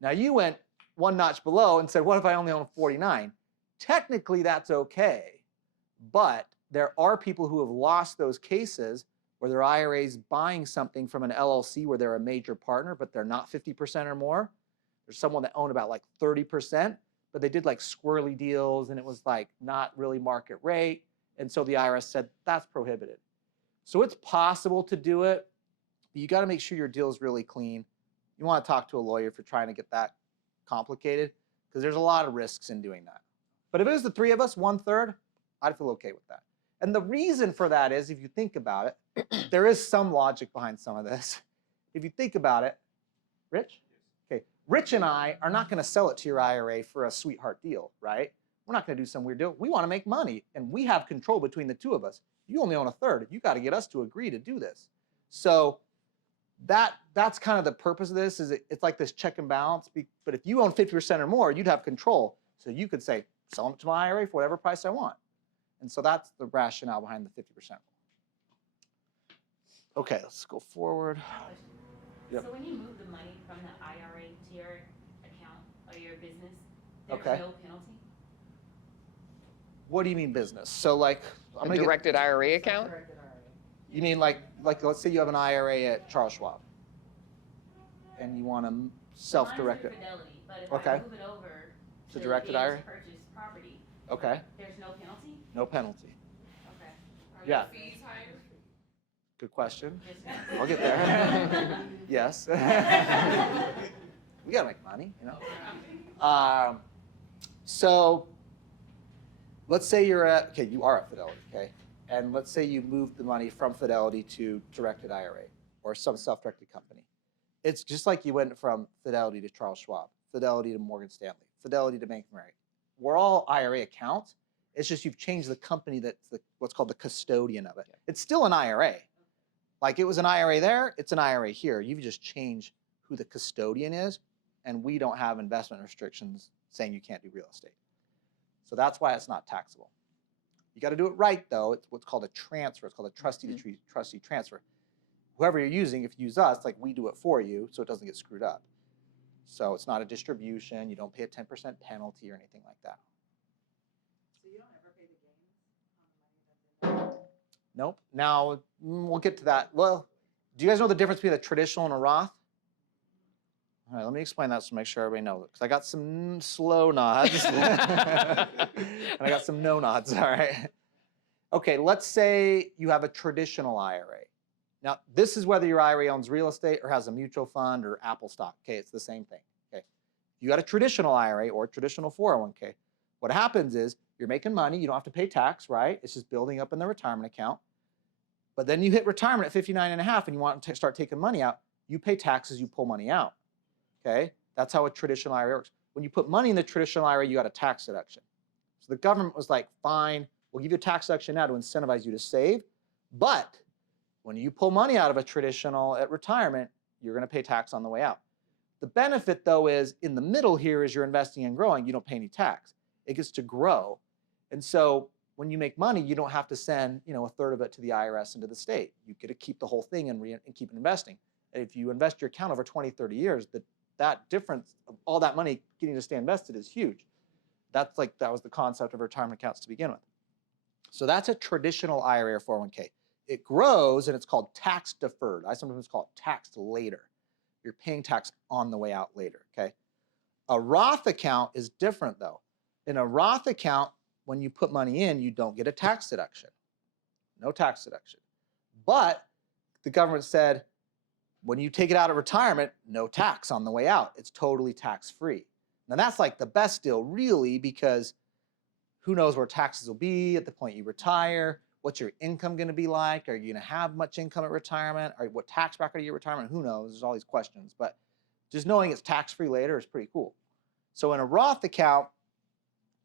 Now you went one notch below and said, what if I only own 49? Technically that's okay, but there are people who have lost those cases where their IRA is buying something from an LLC where they're a major partner, but they're not 50% or more. There's someone that owned about like 30%, but they did like squirrely deals and it was like not really market rate. And so the IRS said that's prohibited. So it's possible to do it, but you got to make sure your deal is really clean. You want to talk to a lawyer if you're trying to get that complicated, because there's a lot of risks in doing that. But if it was the three of us, 1/3, I'd feel okay with that. And the reason for that is, if you think about it, there is some logic behind some of this. If you think about it, Rich? Okay, Rich and I are not going to sell it to your IRA for a sweetheart deal, right? We're not going to do some weird deal. We want to make money, and we have control between the two of us. You only own 1/3. You got to get us to agree to do this. So that's kind of the purpose of this. Is it's like this check and balance. But if you own 50% or more, you'd have control. So you could say, sell them to my IRA for whatever price I want. And so that's the rationale behind the 50%. Okay, let's go forward. Yep. So when you move the money from the IRA to your account or your business, there's Okay. no penalty? What do you mean business? So like, I'm A gonna directed IRA account? you mean like let's say you have an IRA at Charles Schwab, and you want to self-direct it. Mine's through Fidelity, but if Okay. I move it over To to directed be able IRA? to purchase property, Okay, there's no penalty? no penalty. Okay. Are Yeah. your fees higher? Good question. Just- I'll get there. Yes. We gotta make money, you know. So let's say you are at Fidelity, okay? And let's say you moved the money from Fidelity to directed IRA or some self-directed company. It's just like you went from Fidelity to Charles Schwab, Fidelity to Morgan Stanley, Fidelity to Bank of America. We're all IRA accounts. It's just you've changed the company that's what's called the custodian of it. It's still an IRA. Like it was an IRA there, it's an IRA here. You've just changed who the custodian is, and we don't have investment restrictions saying you can't do real estate. So that's why it's not taxable. You got to do it right, though. It's what's called a transfer. It's called a trustee transfer. Whoever you're using, if you use us, like we do it for you, so it doesn't get screwed up. So it's not a distribution. You don't pay a 10% penalty or anything like that. So you don't ever pay the gains on the money that's in there? Nope. Now, we'll get to that. Well, do you guys know the difference between a traditional and a Roth? All right, let me explain that to make sure everybody knows it, because I got some slow nods, and I got some no nods, all right? Okay, let's say you have a traditional IRA. Now, this is whether your IRA owns real estate or has a mutual fund or Apple stock, okay? It's the same thing, okay? You got a traditional IRA or a traditional 401k. What happens is you're making money, you don't have to pay tax, right? It's just building up in the retirement account. But then you hit retirement at 59 and a half and you want to start taking money out, you pay taxes, you pull money out. Okay, that's how a traditional IRA works. When you put money in the traditional IRA, you got a tax deduction. So the government was like, fine, we'll give you a tax deduction now to incentivize you to save, but when you pull money out of a traditional at retirement, you're going to pay tax on the way out. The benefit, though, is in the middle here is you're investing and growing, you don't pay any tax. It gets to grow. And so when you make money, you don't have to send 1/3 of it to the IRS and to the state. You get to keep the whole thing and keep investing. And if you invest your account over 20, 30 years, that difference of all that money getting to stay invested is huge. That was the concept of retirement accounts to begin with. So that's a traditional IRA or 401k. It grows and it's called tax deferred. I sometimes call it taxed later. You're paying tax on the way out later, okay? A Roth account is different though. In a Roth account, when you put money in, you don't get a tax deduction. No tax deduction. But the government said, when you take it out at retirement, no tax on the way out. It's totally tax-free. Now that's like the best deal really, because who knows where taxes will be at the point you retire? What's your income going to be like? Are you going to have much income at retirement? Or what tax bracket are you at retirement? Who knows? There's all these questions. But just knowing it's tax-free later is pretty cool. So in a Roth account,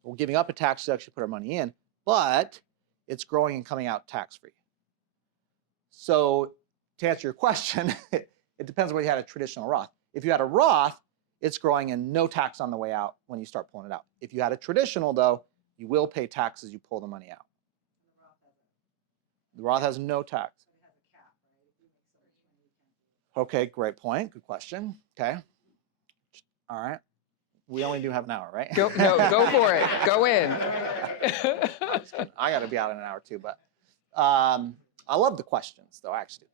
we're giving up a tax deduction to put our money in, but it's growing and coming out tax-free. So to answer your question, it depends on whether you had a traditional Roth. If you had a Roth, it's growing and no tax on the way out when you start pulling it out. If you had a traditional, though, you will pay taxes, you pull the money out. And the Roth has it. The Roth has no tax. Okay, great point. Good question. Okay. All right. We only do have an hour, right? Go for it. Go in. I'm just kidding. I got to be out in an hour too, but I love the questions though, actually.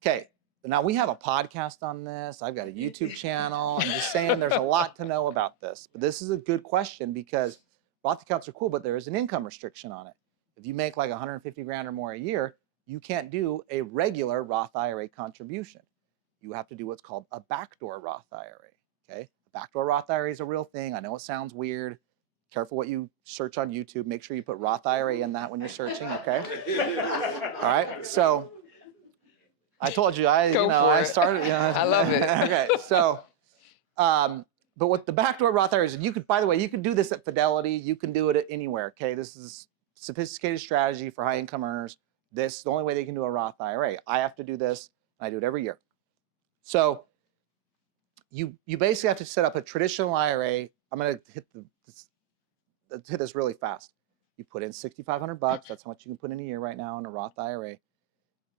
Okay, now we have a podcast on this. I've got a YouTube channel. I'm just saying there's a lot to know about this, but this is a good question because Roth accounts are cool, but there is an income restriction on it. If you make like 150 grand or more a year, you can't do a regular Roth IRA contribution. You have to do what's called a backdoor Roth IRA, okay? A backdoor Roth IRA is a real thing. I know it sounds weird. Careful what you search on YouTube. Make sure you put Roth IRA in that when you're searching, okay? All right, so I told you, I started, I love it. Okay, so, but what the backdoor Roth IRA is, and you could, by the way, you could do this at Fidelity. You can do it at anywhere, okay? This is sophisticated strategy for high income earners. This is the only way they can do a Roth IRA. I have to do this, and I do it every year. So you basically have to set up a traditional IRA. I'm going to hit this really fast. You put in $6,500. That's how much you can put in a year right now in a Roth IRA,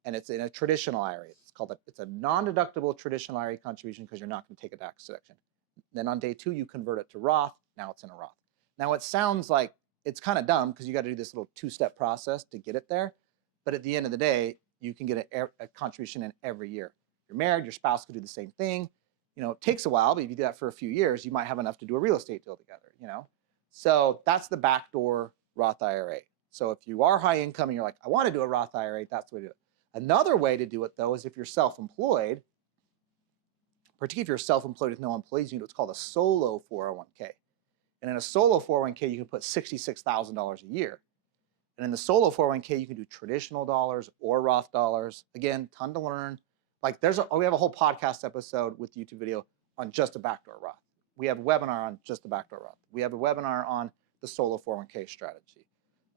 and it's in a traditional IRA. It's a non-deductible traditional IRA contribution because you're not going to take a tax deduction. Then on day 2, you convert it to Roth. Now it's in a Roth. Now it sounds like it's kind of dumb because you got to do this little 2-step process to get it there. But at the end of the day, you can get a contribution in every year. If you're married, your spouse could do the same thing. You know, it takes a while, but if you do that for a few years, you might have enough to do a real estate deal together, you know? So that's the backdoor Roth IRA. So if you are high income and you're like, I want to do a Roth IRA, that's the way to do it. Another way to do it, though, is if you're self-employed, particularly if you're self-employed with no employees, you can do what's called a solo 401k. And in a solo 401k, you can put $66,000 a year. And in the solo 401k, you can do traditional dollars or Roth dollars. Again, ton to learn. Like we have a whole podcast episode with YouTube video on just a backdoor Roth. We have a webinar on just the backdoor Roth. We have a webinar on the solo 401k strategy.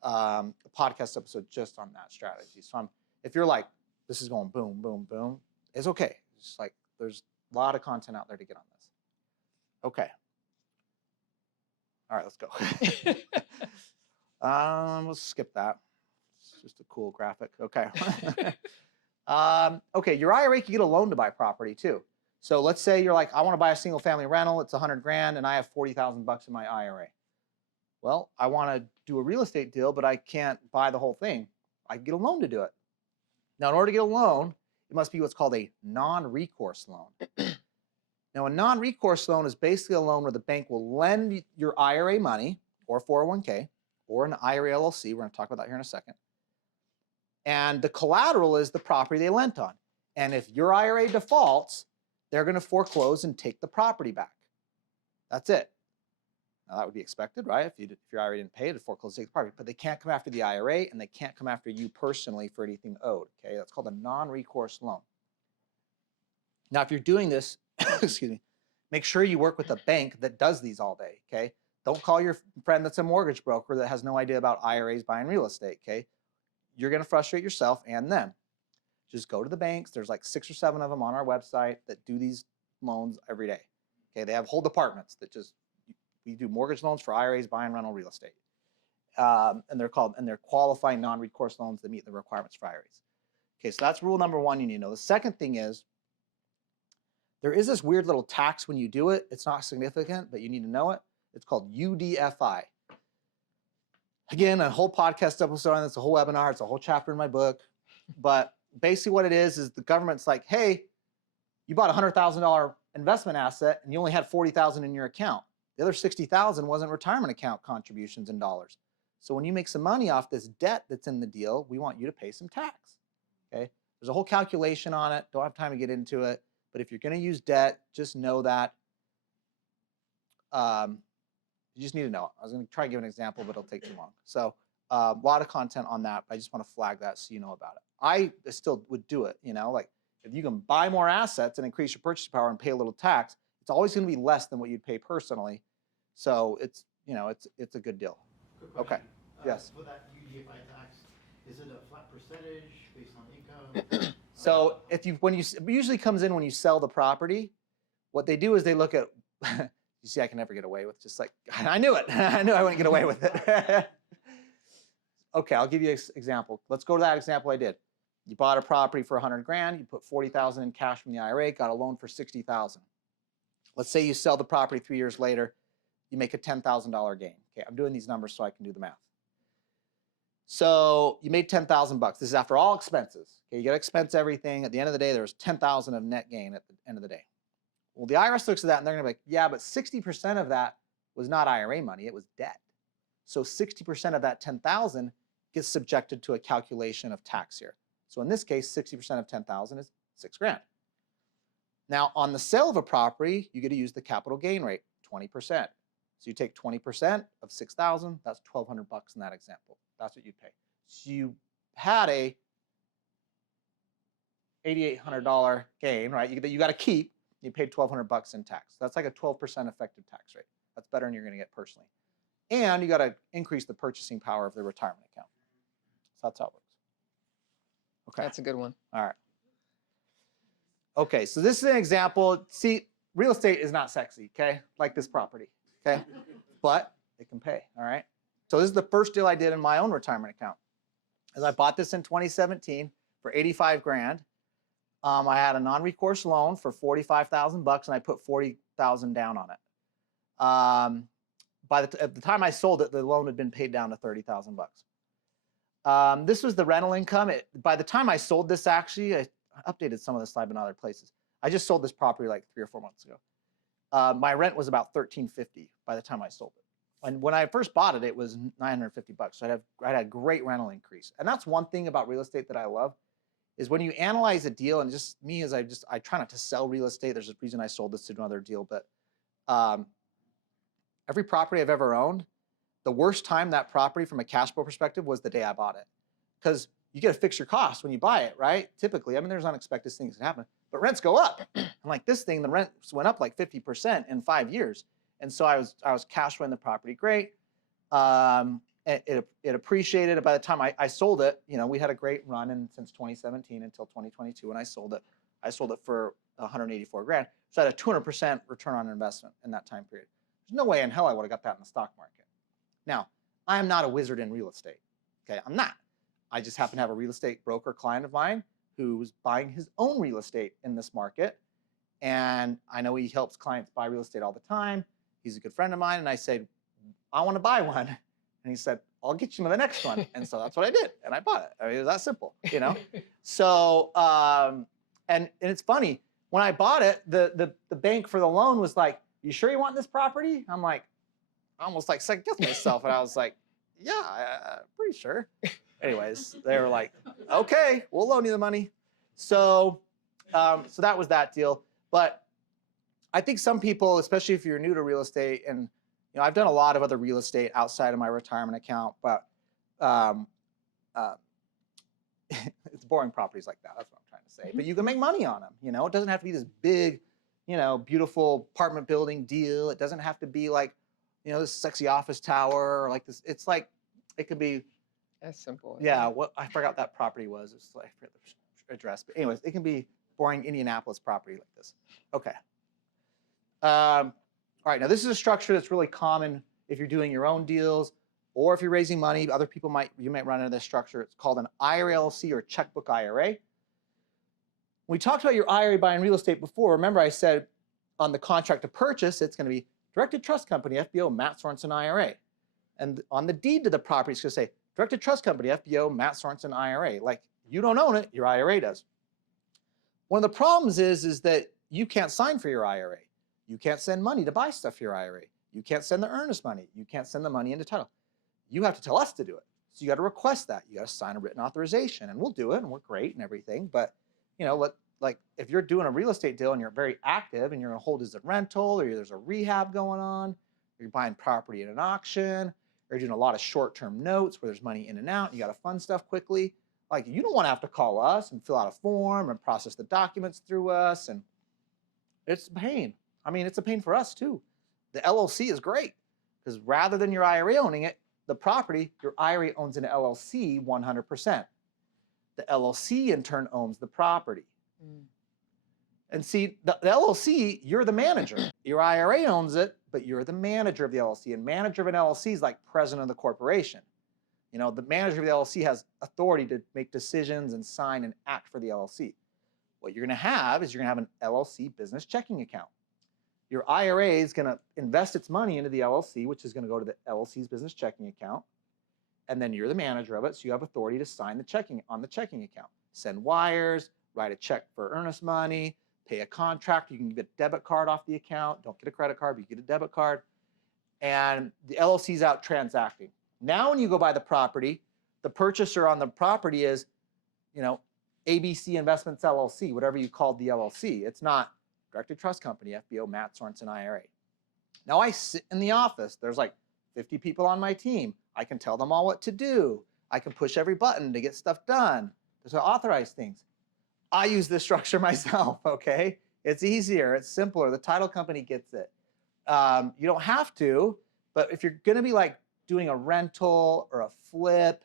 A podcast episode just on that strategy. So if you're like, this is going boom, boom, boom, it's okay. It's like there's a lot of content out there to get on this. Okay. All right, let's go. We'll skip that. It's just a cool graphic. Okay. Okay, your IRA can get a loan to buy property too. So let's say you're like, I want to buy a single family rental. It's 100 grand and I have 40,000 bucks in my IRA. Well, I want to do a real estate deal, but I can't buy the whole thing. I can get a loan to do it. Now, in order to get a loan, it must be what's called a non-recourse loan. Now, a non-recourse loan is basically a loan where the bank will lend your IRA money or 401k or an IRA LLC. We're going to talk about that here in a second. And the collateral is the property they lent on. And if your IRA defaults, they're going to foreclose and take the property back. That's it. Now, that would be expected, right? If your IRA didn't pay, to foreclose, take the property. But they can't come after the IRA, and they can't come after you personally for anything owed. Okay, that's called a non-recourse loan. Now, if you're doing this, excuse me, make sure you work with a bank that does these all day. Okay, don't call your friend that's a mortgage broker that has no idea about IRAs buying real estate. Okay, you're going to frustrate yourself and them. Just go to the banks. There's like 6 or 7 of them on our website that do these loans every day. Okay, they have whole departments that just, we do mortgage loans for IRAs, buy and rental real estate. And they're qualifying non-recourse loans that meet the requirements for IRAs. Okay, so that's rule number 1 you need to know. The second thing is, there is this weird little tax when you do it. It's not significant, but you need to know it. It's called UDFI. Again, a whole podcast episode on this, a whole webinar, it's a whole chapter in my book. But basically what it is the government's like, hey, you bought a $100,000 investment asset and you only had $40,000 in your account. The other $60,000 wasn't retirement account contributions in dollars. So when you make some money off this debt that's in the deal, we want you to pay some tax. Okay? There's a whole calculation on it. Don't have time to get into it. But if you're going to use debt, just know that. You just need to know it. I was going to try to give an example, but it'll take too long. So a lot of content on that. But I just want to flag that so you know about it. I still would do it. You know, like if you can buy more assets and increase your purchasing power and pay a little tax, it's always going to be less than what you'd pay personally. So it's, you know, it's a good deal. Okay. Yes. For that UDFI tax, is it a flat percentage based on income? So if you, it usually comes in when you sell the property. What they do is they look at, you see, I can never get away with just like, I knew it. I knew I wouldn't get away with it. Okay, I'll give you an example. Let's go to that example I did. You bought a property for 100 grand, you put 40,000 in cash from the IRA, got a loan for 60,000. Let's say you sell the property 3 years later, you make a $10,000 gain. Okay, I'm doing these numbers so I can do the math. So you made 10,000 bucks. This is after all expenses. Okay, you got to expense everything. At the end of the day, there's 10,000 of net gain at the end of the day. Well, the IRS looks at that and they're going to be like, yeah, but 60% of that was not IRA money, it was debt. So 60% of that 10,000 gets subjected to a calculation of tax here. So in this case, 60% of 10,000 is 6 grand. Now, on the sale of a property, you get to use the capital gain rate, 20%. So you take 20% of 6,000, that's 1,200 bucks in that example. That's what you'd pay. So you had a $8,800 gain, right? You got to keep. You paid 1,200 bucks in tax. That's like a 12% effective tax rate. That's better than you're going to get personally. And you got to increase the purchasing power of the retirement account. So that's how it works. Okay. That's a good one. All right. Okay, so this is an example. See, real estate is not sexy, okay? Like this property, okay? But it can pay, all right? So this is the first deal I did in my own retirement account. As I bought this in 2017 for 85 grand. I had a non-recourse loan for 45,000 bucks and I put 40,000 down on it. At the time I sold it, the loan had been paid down to 30,000 bucks. This was the rental income. By the time I sold this, actually, I updated some of the slide, but in other places. I just sold this property like 3 or 4 months ago. My rent was about $1,350 by the time I sold it. And when I first bought it, it was 950 bucks. So I had a great rental increase. And that's one thing about real estate that I love, is when you analyze a deal, and just me as I try not to sell real estate. There's a reason I sold this to another deal, but every property I've ever owned, the worst time that property from a cash flow perspective was the day I bought it. Because you get to fix your costs when you buy it, right? Typically, I mean, there's unexpected things that happen, but rents go up. And like this thing, the rents went up like 50% in 5 years. And so I was cash flowing the property great. It appreciated. By the time I sold it, you know, we had a great run since 2017 until 2022 when I sold it. I sold it for 184 grand. So I had a 200% return on investment in that time period. There's no way in hell I would have got that in the stock market. Now, I am not a wizard in real estate. Okay, I'm not. I just happen to have a real estate broker client of mine who's buying his own real estate in this market. And I know he helps clients buy real estate all the time. He's a good friend of mine. And I said, I want to buy one. And he said, I'll get you to the next one. And so that's what I did. And I bought it. I mean, it was that simple, you know? So, and it's funny, when I bought it, the bank for the loan was like, you sure you want this property? I'm like, I almost like second-guessed myself. And I was like, yeah, I'm pretty sure. Anyways, they were like, okay, we'll loan you the money. So, so that was that deal. But I think some people, especially if you're new to real estate, and you know, I've done a lot of other real estate outside of my retirement account, but it's boring properties like that. That's what I'm trying to say. But you can make money on them. You know, it doesn't have to be this big, you know, beautiful apartment building deal. It doesn't have to be like, you know, this sexy office tower or like this. It's like, it could be. That's simple. Yeah, what I forgot what that property was. It's like the address. But anyways, it can be boring Indianapolis property like this. Okay. All right, now this is a structure that's really common if you're doing your own deals or if you're raising money. Other people you might run into this structure. It's called an IRA LLC or checkbook IRA. When we talked about your IRA buying real estate before, remember I said on the contract to purchase, it's going to be Directed Trust Company, FBO, Matt Sorensen IRA. And on the deed to the property, it's going to say Directed Trust Company, FBO, Matt Sorensen IRA. Like, you don't own it, your IRA does. One of the problems is that you can't sign for your IRA. You can't send money to buy stuff for your IRA. You can't send the earnest money. You can't send the money into title. You have to tell us to do it. So you got to request that. You got to sign a written authorization, and we'll do it, and we're great and everything. But you know, like if you're doing a real estate deal and you're very active and you're going to hold as a rental, or there's a rehab going on, or you're buying property in an auction, or you're doing a lot of short-term notes where there's money in and out, and you got to fund stuff quickly. Like, you don't want to have to call us and fill out a form and process the documents through us, and it's a pain. I mean, it's a pain for us too. The LLC is great because rather than your IRA owning it, the property, your IRA owns an LLC 100%. The LLC in turn owns the property. And see, the LLC, you're the manager. Your IRA owns it, but you're the manager of the LLC. And manager of an LLC is like president of the corporation. You know, the manager of the LLC has authority to make decisions and sign and act for the LLC. What you're going to have is you're going to have an LLC business checking account. Your IRA is going to invest its money into the LLC, which is going to go to the LLC's business checking account. And then you're the manager of it, so you have authority to sign the checking on the checking account. Send wires, write a check for earnest money, pay a contract. You can get a debit card off the account. Don't get a credit card, but you get a debit card. And the LLC's out transacting. Now when you go buy the property, the purchaser on the property is, you know, ABC Investments LLC, whatever you called the LLC. It's not Directed Trust Company, FBO, Matt Sorensen IRA. Now I sit in the office. There's like 50 people on my team. I can tell them all what to do. I can push every button to get stuff done, to authorize things. I use this structure myself, okay? It's easier, it's simpler. The title company gets it. You don't have to, but if you're gonna be like doing a rental or a flip,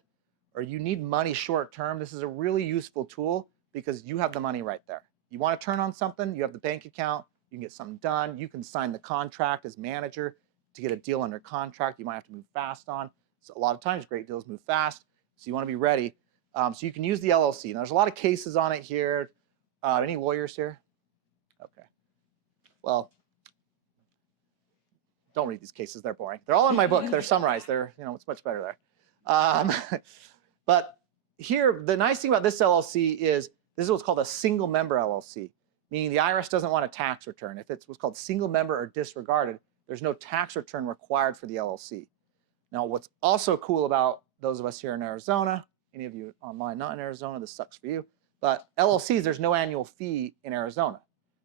or you need money short term, this is a really useful tool because you have the money right there. You want to turn on something, you have the bank account, you can get something done, you can sign the contract as manager to get a deal under contract you might have to move fast on. So a lot of times great deals move fast, so you want to be ready. So you can use the LLC. Now there's a lot of cases on it here. Any lawyers here? Okay. Well, don't read these cases, they're boring. They're all in my book, they're summarized, they're, you know, it's much better there. But here, the nice thing about this LLC is this is what's called a single member LLC, meaning the IRS doesn't want a tax return. If it's what's called single member or disregarded, there's no tax return required for the LLC. Now, what's also cool about those of us here in Arizona, any of you online not in Arizona, this sucks for you, but LLCs, there's no annual fee in Arizona.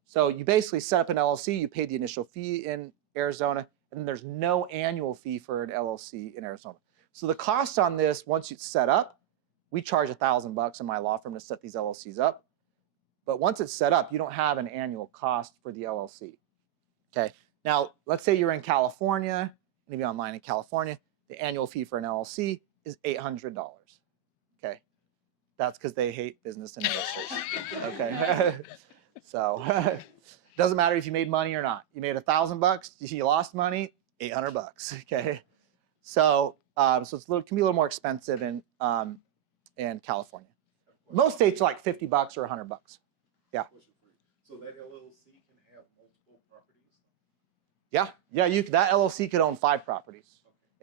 So you basically set up an LLC, you pay the initial fee in Arizona, and then there's no annual fee for an LLC in Arizona. So the cost on this, once it's set up, we charge $1,000 in my law firm to set these LLCs up. But once it's set up, you don't have an annual cost for the LLC. Okay. Now, let's say you're in California, maybe online in California, the annual fee for an LLC is $800. Okay. That's because they hate business investors. Okay. So doesn't matter if you made money or not. You made $1,000, you lost money, $800. Okay. So so it's can be a little more expensive in California. Most states are like $50 or $100. Yeah. So that LLC can have multiple properties? Yeah. Yeah. That LLC could own 5 properties.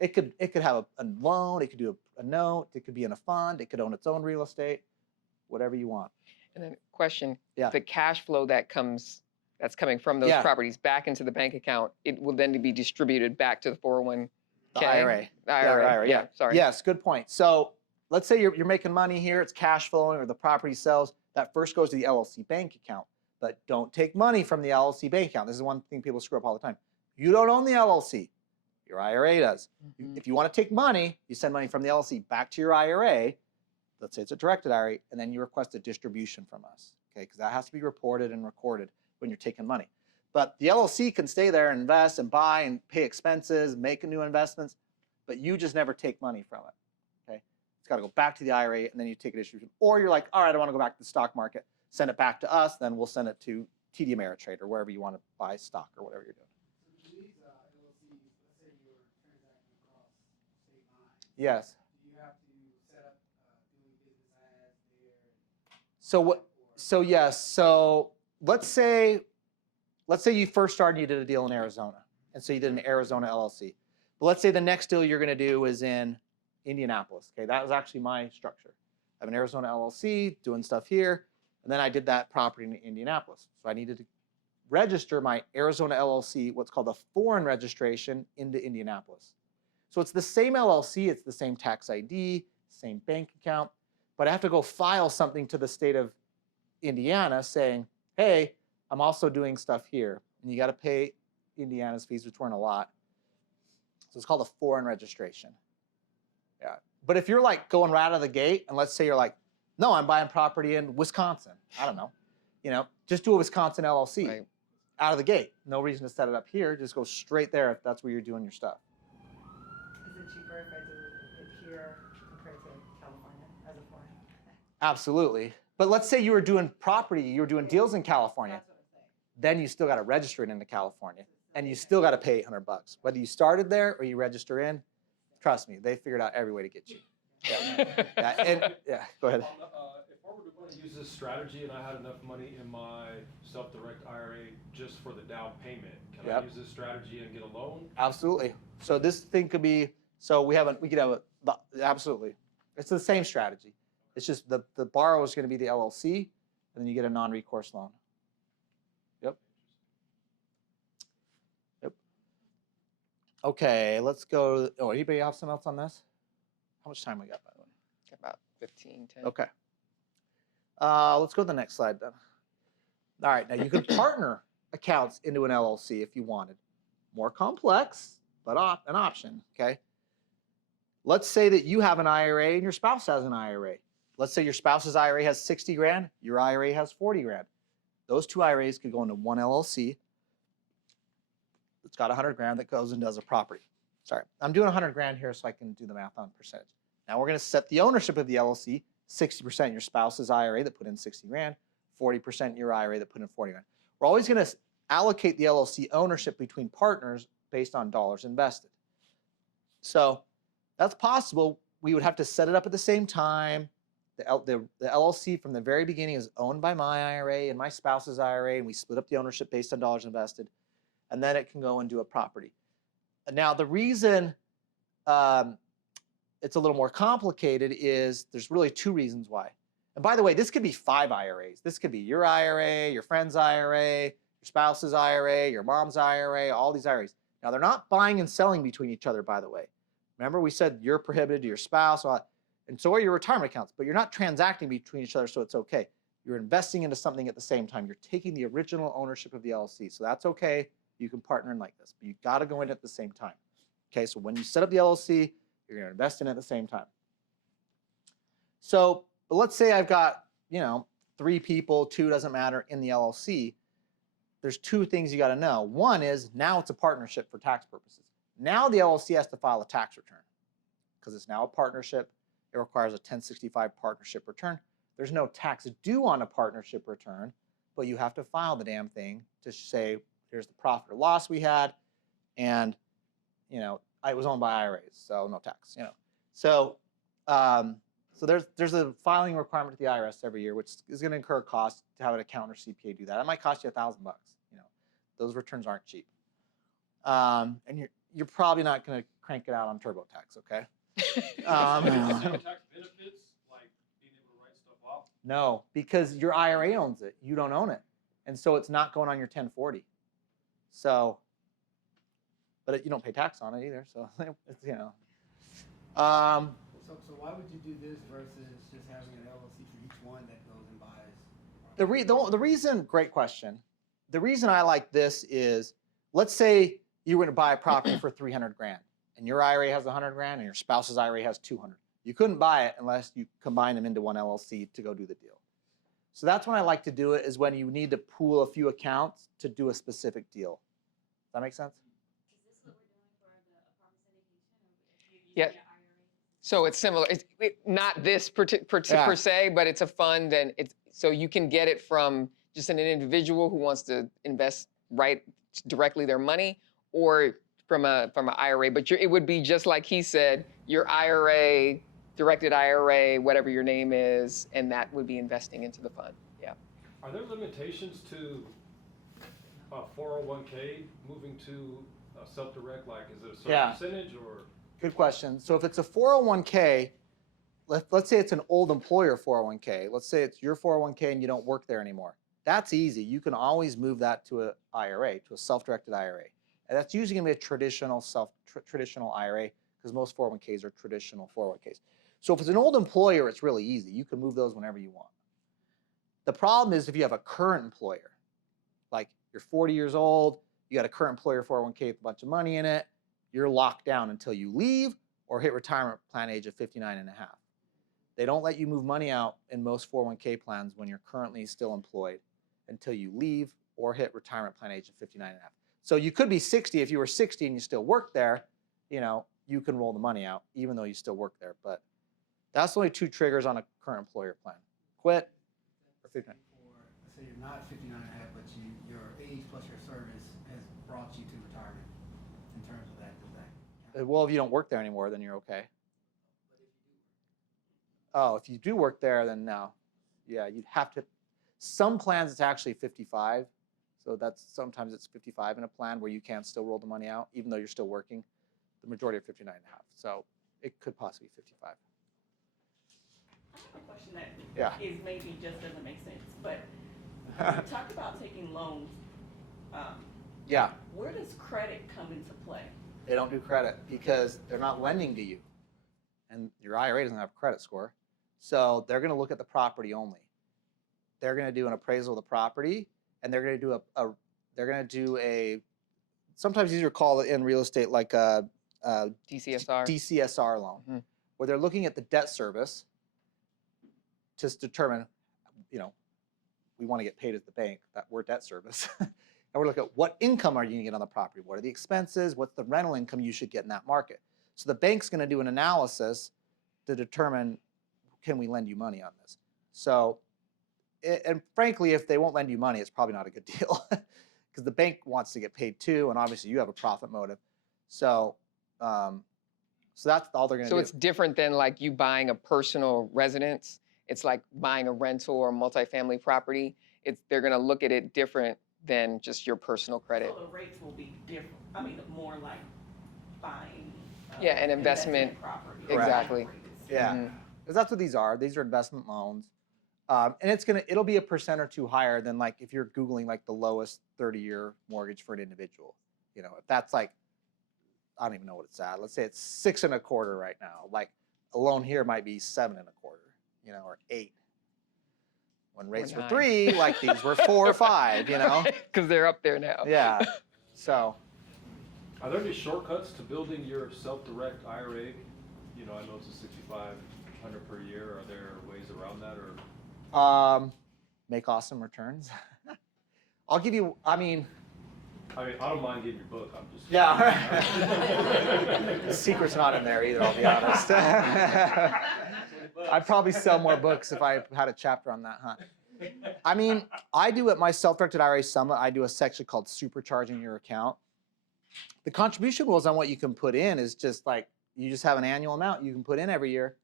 Okay. It could have a loan. It could do a note. It could be in a fund. It could own its own real estate. Whatever you want. And then question, Yeah. the cash flow that's coming from those Yeah. properties back into the bank account, it will then be distributed back to the 401k? The IRA. The IRA, yeah. Sorry. Yes, good point. So let's say you're making money here, it's cash flowing or the property sells, that first goes to the LLC bank account. But don't take money from the LLC bank account. This is one thing people screw up all the time. You don't own the LLC. Your IRA does. Mhm. If you want to take money, you send money from the LLC back to your IRA. Let's say it's a directed IRA, and then you request a distribution from us. Okay, because that has to be reported and recorded when you're taking money. But the LLC can stay there and invest and buy and pay expenses, make new investments, but you just never take money from it. Okay, it's got to go back to the IRA, and then you take a distribution. Or you're like, all right, I want to go back to the stock market. Send it back to us, then we'll send it to TD Ameritrade or wherever you want to buy stock or whatever you're doing. So these LLCs, let's say you're transacting across state lines. Yes. Do you have to set up doing business as there? So what? So yes. So let's say you first started, you did a deal in Arizona, and so you did an Arizona LLC. But let's say the next deal you're going to do is in Indianapolis. Okay, that was actually my structure. I have an Arizona LLC doing stuff here, and then I did that property in Indianapolis. So I needed to register my Arizona LLC, what's called a foreign registration, into Indianapolis. So it's the same LLC, it's the same tax ID, same bank account, but I have to go file something to the state of Indiana saying, hey, I'm also doing stuff here, and you got to pay Indiana's fees, which weren't a lot. So it's called a foreign registration. Yeah. But if you're like going right out of the gate, and let's say you're like, no, I'm buying property in Wisconsin. I don't know. You know, just do a Wisconsin LLC Right. out of the gate. No reason to set it up here. Just go straight there if that's where you're doing your stuff. Is it cheaper if I do it here compared to California as a foreign? Absolutely. But let's say you were doing property, you were doing deals in California. That's what I'm saying. Then you still got to register it into California, and you still got to pay $800. Whether you started there or you register in, trust me, they figured out every way to get you. Go ahead. If I were to want to use this strategy and I had enough money in my self-direct IRA just for the down payment, can I use this strategy and get a loan? Absolutely. So this thing could be, absolutely. It's the same strategy. It's just the borrower is going to be the LLC, and then you get a non-recourse loan. Yep. Okay, let's go. Oh, anybody have something else on this? How much time we got, by the way? About 15, 10. Okay. Let's go to the next slide then. All right, now you can partner accounts into an LLC if you wanted. More complex, but an option, okay? Let's say that you have an IRA and your spouse has an IRA. Let's say your spouse's IRA has 60 grand, your IRA has 40 grand. Those two IRAs could go into one LLC. It's got 100 grand that goes and does a property. Sorry, I'm doing 100 grand here so I can do the math on percentage. Now we're going to set the ownership of the LLC, 60% your spouse's IRA that put in 60 grand, 40% your IRA that put in 40 grand. We're always going to allocate the LLC ownership between partners based on dollars invested. So that's possible. We would have to set it up at the same time. The LLC from the very beginning is owned by my IRA and my spouse's IRA, and we split up the ownership based on dollars invested, and then it can go and do a property. Now, the reason it's a little more complicated is there's really two reasons why. And by the way, this could be 5 IRAs. This could be your IRA, your friend's IRA, your spouse's IRA, your mom's IRA, all these IRAs. Now, they're not buying and selling between each other, by the way. Remember, we said you're prohibited to your spouse, and so are your retirement accounts, but you're not transacting between each other, so it's okay. You're investing into something at the same time. You're taking the original ownership of the LLC, so that's okay. You can partner in like this, but you got to go in at the same time. Okay, so when you set up the LLC, you're going to invest in it at the same time. So, but let's say I've got, 3 people, 2 doesn't matter, in the LLC. There's 2 things you got to know. One is now it's a partnership for tax purposes. Now the LLC has to file a tax return because it's now a partnership. It requires a 1065 partnership return. There's no tax due on a partnership return, but you have to file the damn thing to say, here's the profit or loss we had, and it was owned by IRAs, so no tax. So there's a filing requirement to the IRS every year, which is going to incur a cost to have an accountant or CPA do that. It might cost you $1,000. Those returns aren't cheap, and you're probably not going to crank it out on TurboTax, okay? Tax benefits, like being able to write stuff off? No, because your IRA owns it. You don't own it, and so it's not going on your 1040. So, but you don't pay tax on it either. So it's So why would you do this versus just having an LLC for each one that goes and buys? The reason, great question. The reason I like this is, let's say you were going to buy a property for 300 grand, and your IRA has 100 grand, and your spouse's IRA has 200. You couldn't buy it unless you combine them into one LLC to go do the deal. So that's when I like to do it, is when you need to pool a few accounts to do a specific deal. Does that make sense? Is this what we're doing for the apartment syndication? Or if you're using Yeah. your IRA? So it's similar. It's not this per se, but it's a fund, and so you can get it from just an individual who wants to invest directly their money, or from an IRA. But it would be just like he said, your IRA, directed IRA, whatever your name is, and that would be investing into the fund. Yeah. Are there limitations to 401k moving to self-direct? Like, is it a certain percentage or? Good question. So if it's a 401k, let's say it's an old employer 401k. Let's say it's your 401k and you don't work there anymore. That's easy. You can always move that to an IRA, to a self-directed IRA. And that's usually going to be a traditional IRA, because most 401ks are traditional 401ks. So if it's an old employer, it's really easy. You can move those whenever you want. The problem is if you have a current employer, like you're 40 years old, you got a current employer 401k with a bunch of money in it, you're locked down until you leave or hit retirement plan age of 59 and a half. They don't let you move money out in most 401k plans when you're currently still employed until you leave or hit retirement plan age of 59 and a half. So you could be 60. If you were 60 and you still work there, you can roll the money out even though you still work there. But that's only 2 triggers on a current employer plan. Quit or 59. So you're not 59 and a half, but your age plus your service has brought you to retirement in terms of that. Does that count? Well, if you don't work there anymore, then you're okay. Oh, if you do work there, then no. Yeah, you'd have to. Some plans it's actually 55. So that's sometimes it's 55 in a plan where you can still roll the money out even though you're still working. The majority are 59.5. So it could possibly be 55. I have a question that Yeah. is maybe just doesn't make sense, but you talked about taking loans. Yeah. Where does credit come into play? They don't do credit because they're not lending to you. And your IRA doesn't have a credit score. So they're going to look at the property only. They're going to do an appraisal of the property, and they're going to do a sometimes these are called in real estate like a DCSR loan, where they're looking at the debt service to determine, we want to get paid at the bank, that we're debt service. And we're looking at what income are you going to get on the property? What are the expenses? What's the rental income you should get in that market? So the bank's going to do an analysis to determine, can we lend you money on this? So, and frankly, if they won't lend you money, it's probably not a good deal because the bank wants to get paid too, and obviously you have a profit motive. So, so that's all they're going to do. So it's different than like you buying a personal residence. It's like buying a rental or multifamily property. They're going to look at it different than just your personal credit. So the rates will be different. I mean, more like buying. Yeah, an investment property. Exactly. Yeah, because that's what these are. These are investment loans, and it'll be a percent or two higher than like if you're Googling like the lowest 30-year mortgage for an individual. If that's like, I don't even know what it's at. Let's say it's 6 1/4 right now. Like a loan here might be 7 1/4, or 8. When rates were 3, like these were 4 or 5, Because they're up there now. Yeah. So. Are there any shortcuts to building your self-direct IRA? I know it's a $6,500 per year. Are there ways around that, or? Make awesome returns. I'll give you. I don't mind getting your book. I'm just. Yeah. The secret's not in there either. I'll be honest. I'd probably sell more books if I had a chapter on that, huh? I do at my self-directed IRA summit. I do a section called Supercharging Your Account. The contribution rules on what you can put in is just like, you just have an annual amount you can put in every year.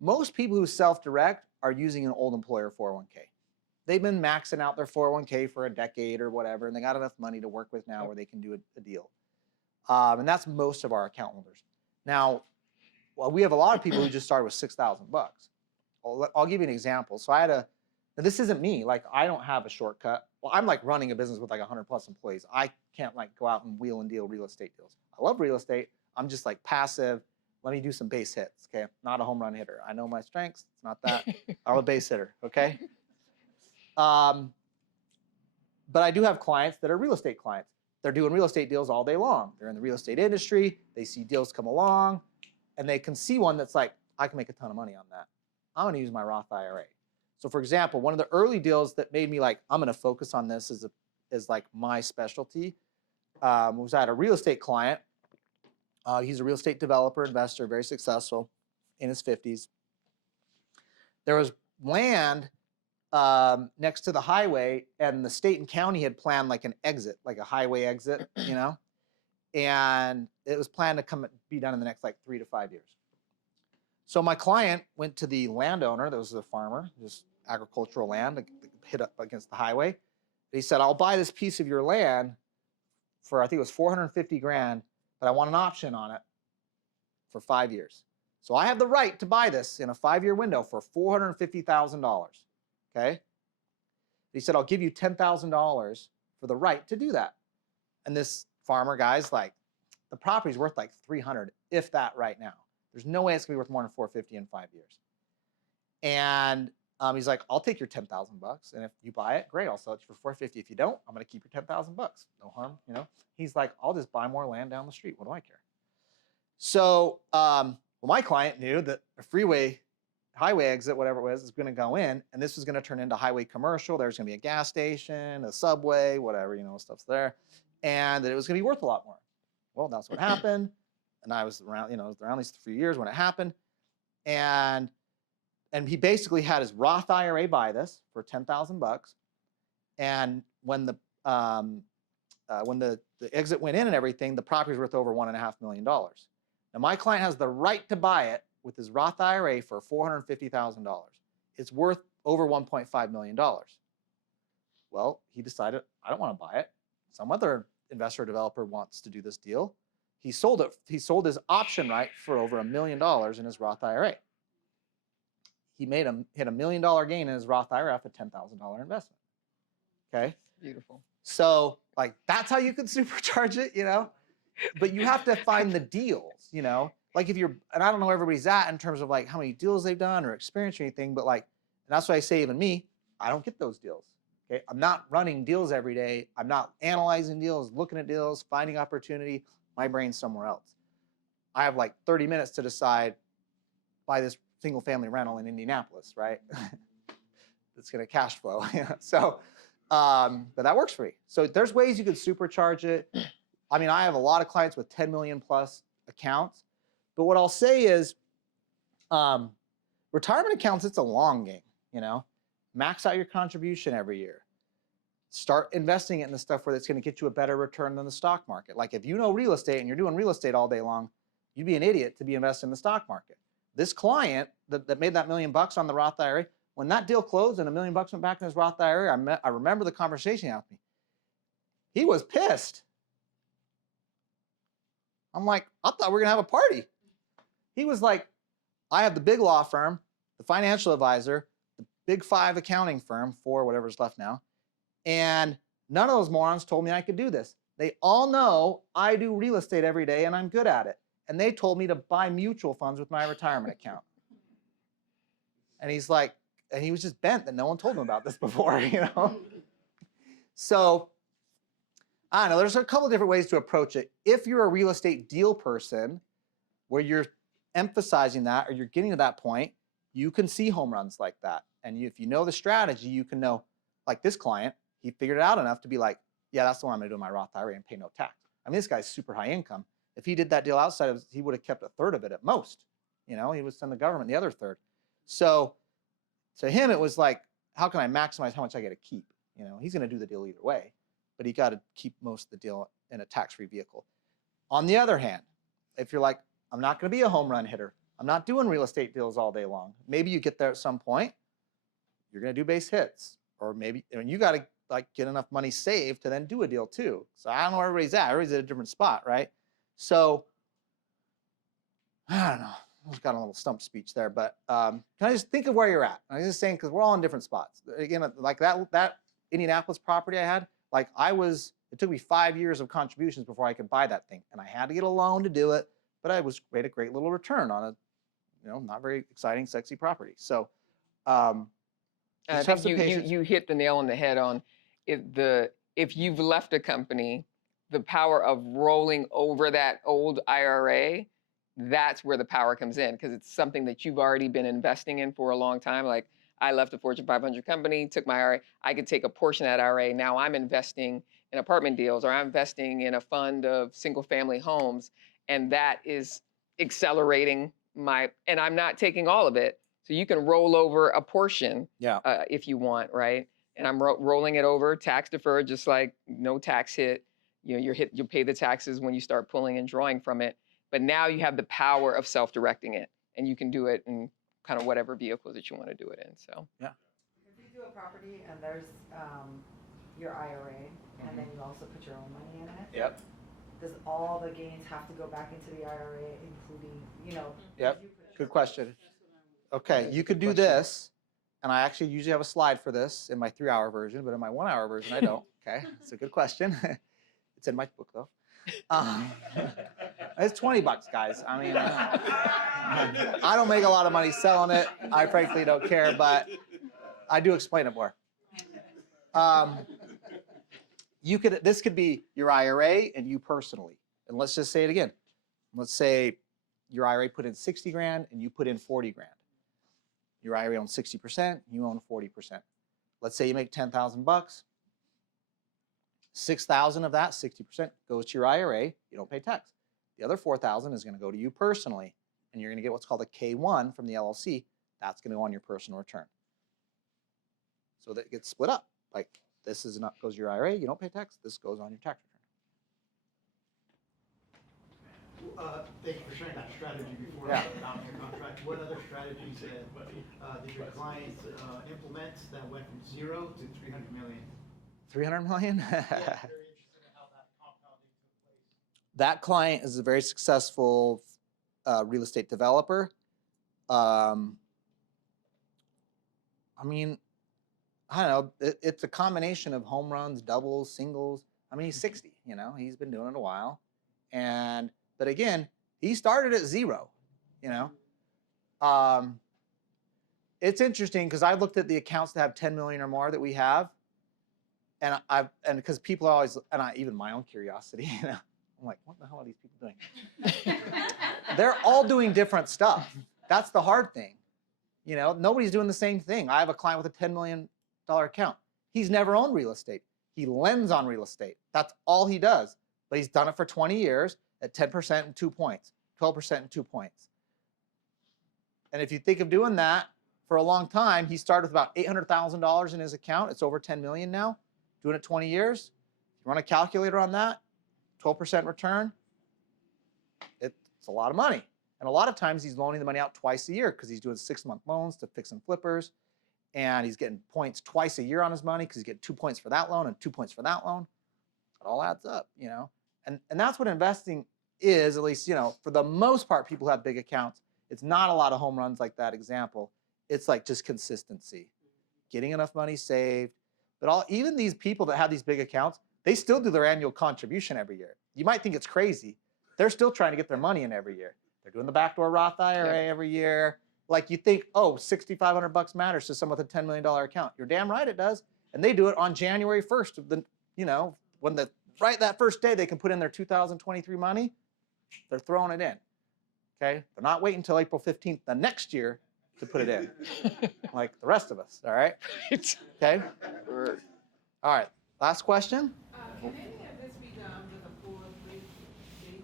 Most people who self-direct are using an old employer 401k. They've been maxing out their 401k for a decade or whatever, and they got enough money to work with now where they can do a deal. And that's most of our account holders. Now, we have a lot of people who just started with $6,000. I'll give you an example. So now this isn't me. Like, I don't have a shortcut. Well, I'm like running a business with like 100+ employees. I can't like go out and wheel and deal real estate deals. I love real estate. I'm just like passive. Let me do some base hits, okay? Not a home run hitter. I know my strengths. It's not that. I'm a base hitter, okay? But I do have clients that are real estate clients. They're doing real estate deals all day long. They're in the real estate industry. They see deals come along, and they can see one that's like, I can make a ton of money on that. I'm going to use my Roth IRA. So for example, one of the early deals that made me like, I'm going to focus on this is like my specialty, was I had a real estate client. He's a real estate developer, investor, very successful, in his 50s. There was land next to the highway, and the state and county had planned like an exit, like a highway exit, and it was planned to be done in the next like 3 to 5 years. So my client went to the landowner, that was a farmer, just agricultural land, hit up against the highway. He said, I'll buy this piece of your land for, I think it was $450,000, but I want an option on it for 5 years. So I have the right to buy this in a 5-year window for $450,000, okay? He said, I'll give you $10,000 for the right to do that. And this farmer guy's like, the property's worth like $300, if that right now. There's no way it's gonna be worth more than $450 in 5 years. And he's like, I'll take your $10,000, and if you buy it, great, I'll sell it for $450. If you don't, I'm gonna keep your $10,000. No harm, He's like, I'll just buy more land down the street. What do I care? So, my client knew that a highway exit, whatever it was gonna go in, and this was gonna turn into highway commercial. There's gonna be a gas station, a subway, whatever, stuff's there, and that it was gonna be worth a lot more. Well, that's what happened. And I was around, around these 3 years when it happened. And he basically had his Roth IRA buy this for $10,000. And when the exit went in and everything, the property's worth over $1.5 million. Now my client has the right to buy it with his Roth IRA for $450,000. It's worth over $1.5 million. Well, he decided, I don't want to buy it. Some other investor or developer wants to do this deal. He sold it. He sold his option right for over $1 million in his Roth IRA. He hit $1 million gain in his Roth IRA off a $10,000 investment. Okay. Beautiful. So like that's how you can supercharge it, you know. But you have to find the deals, you know. Like if you're, and I don't know where everybody's at in terms of like how many deals they've done or experience or anything, but like, and that's why I say even me, I don't get those deals. Okay, I'm not running deals every day. I'm not analyzing deals, looking at deals, finding opportunity. My brain's somewhere else. I have like 30 minutes to decide buy this single family rental in Indianapolis, right? It's going to cash flow. So, but that works for me. So there's ways you could supercharge it. I mean, I have a lot of clients with 10 million plus accounts, but what I'll say is retirement accounts, it's a long game, you know. Max out your contribution every year. Start investing it in the stuff where it's going to get you a better return than the stock market. Like if you know real estate and you're doing real estate all day long, you'd be an idiot to be investing in the stock market. This client that made that $1 million on the Roth IRA, when that deal closed and $1 million went back in his Roth IRA, I remember the conversation he had with me. He was pissed. I'm like, I thought we were going to have a party. He was like, I have the big law firm, the financial advisor, the big 5 accounting firm, 4, whatever's left now, and none of those morons told me I could do this. They all know I do real estate every day and I'm good at it. And they told me to buy mutual funds with my retirement account. And he's like, and he was just bent that no one told him about this before, you know? So, I don't know, there's a couple different ways to approach it. If you're a real estate deal person where you're emphasizing that or you're getting to that point, you can see home runs like that. And if you know the strategy, you can know, like this client, he figured it out enough to be like, yeah, that's the one I'm gonna do in my Roth IRA and pay no tax. I mean, this guy's super high income. If he did that deal outside of, he would have kept 1/3 of it at most. You know, he would send the government the other 1/3. So to him, it was like, how can I maximize how much I get to keep? You know, he's going to do the deal either way, but he got to keep most of the deal in a tax-free vehicle. On the other hand, if you're like, I'm not going to be a home run hitter. I'm not doing real estate deals all day long. Maybe you get there at some point. You're going to do base hits, or maybe and you got to like get enough money saved to then do a deal too. So I don't know where everybody's at. Everybody's at a different spot, right? So I don't know. I just got a little stump speech there, but can I just think of where you're at? I'm just saying because we're all in different spots. Again, like that Indianapolis property I had, like it took me 5 years of contributions before I could buy that thing, and I had to get a loan to do it. But I made a great little return on a, you know, not very exciting, sexy property. So, I think you hit the nail on the head on if you've left a company, the power of rolling over that old IRA. That's where the power comes in because it's something that you've already been investing in for a long time. Like I left a Fortune 500 company, took my IRA. I could take a portion of that IRA. Now I'm investing in apartment deals or I'm investing in a fund of single family homes. And that is accelerating and I'm not taking all of it. So you can roll over a portion if you want, right? And I'm rolling it over tax deferred, just like no tax hit. You know, you'll pay the taxes when you start pulling and drawing from it. But now you have the power of self-directing it, and you can do it in kind of whatever vehicle that you want to do it in. So yeah. If you do a property and there's your IRA, and then you also put your own money in it. Yep. Does all the gains have to go back into the IRA, including, you know? Yep. Good question. Okay, you could do this, and I actually usually have a slide for this in my 3-hour version, but in my 1-hour version, I don't. Okay, it's a good question. It's in my book though. It's $20, guys. I mean, I don't make a lot of money selling it. I frankly don't care, but I do explain it more. This could be your IRA and you personally. And let's just say it again. Let's say your IRA put in 60 grand and you put in 40 grand. Your IRA owns 60%, you own 40%. Let's say you make $10,000. 6,000 of that, 60%, goes to your IRA. You don't pay tax. The other 4,000 is going to go to you personally, and you're going to get what's called a K1 from the LLC. That's going to go on your personal return. So that gets split up. Like this goes to your IRA. You don't pay tax. This goes on your tax Thank you for sharing that strategy before Yeah. adopting your contract. What other strategies did your clients implement that went from 0 to 300 million? 300 million? Yeah, very interested in how that compounding took place. That client is a very successful real estate developer. I mean, I don't know. It's a combination of home runs, doubles, singles. I mean, he's 60. You know, he's been doing it a while, but again, he started at 0. You know, it's interesting because I've looked at the accounts that have 10 million or more that we have, and because people are always, even my own curiosity, you know, I'm like, what the hell are these people doing? They're all doing different stuff. That's the hard thing. You know, nobody's doing the same thing. I have a client with a $10 million account. He's never owned real estate. He lends on real estate. That's all he does. But he's done it for 20 years at 10% and 2 points, 12% and 2 points. And if you think of doing that for a long time, he started with about $800,000 in his account. It's over 10 million now, doing it 20 years. If you run a calculator on that, 12% return, it's a lot of money. And a lot of times he's loaning the money out twice a year because he's doing 6-month loans to fix and flippers. And he's getting points twice a year on his money because he's getting 2 points for that loan and 2 points for that loan. It all adds up, you know. And that's what investing is, at least, you know, for the most part, people who have big accounts. It's not a lot of home runs like that example. It's like just consistency, getting enough money saved. But even these people that have these big accounts, they still do their annual contribution every year. You might think it's crazy. They're still trying to get their money in every year. They're doing the backdoor Roth IRA every year. Like you think, oh, $6,500 matters to someone with a $10 million account. You're damn right it does. And they do it on January 1st of the, you know, when right that first day they can put in their 2023 money, they're throwing it in. Okay? They're not waiting until April 15th the next year to put it in. Like the rest of us, all right? Okay? All right. Last question. Can any of this be done with a 403B?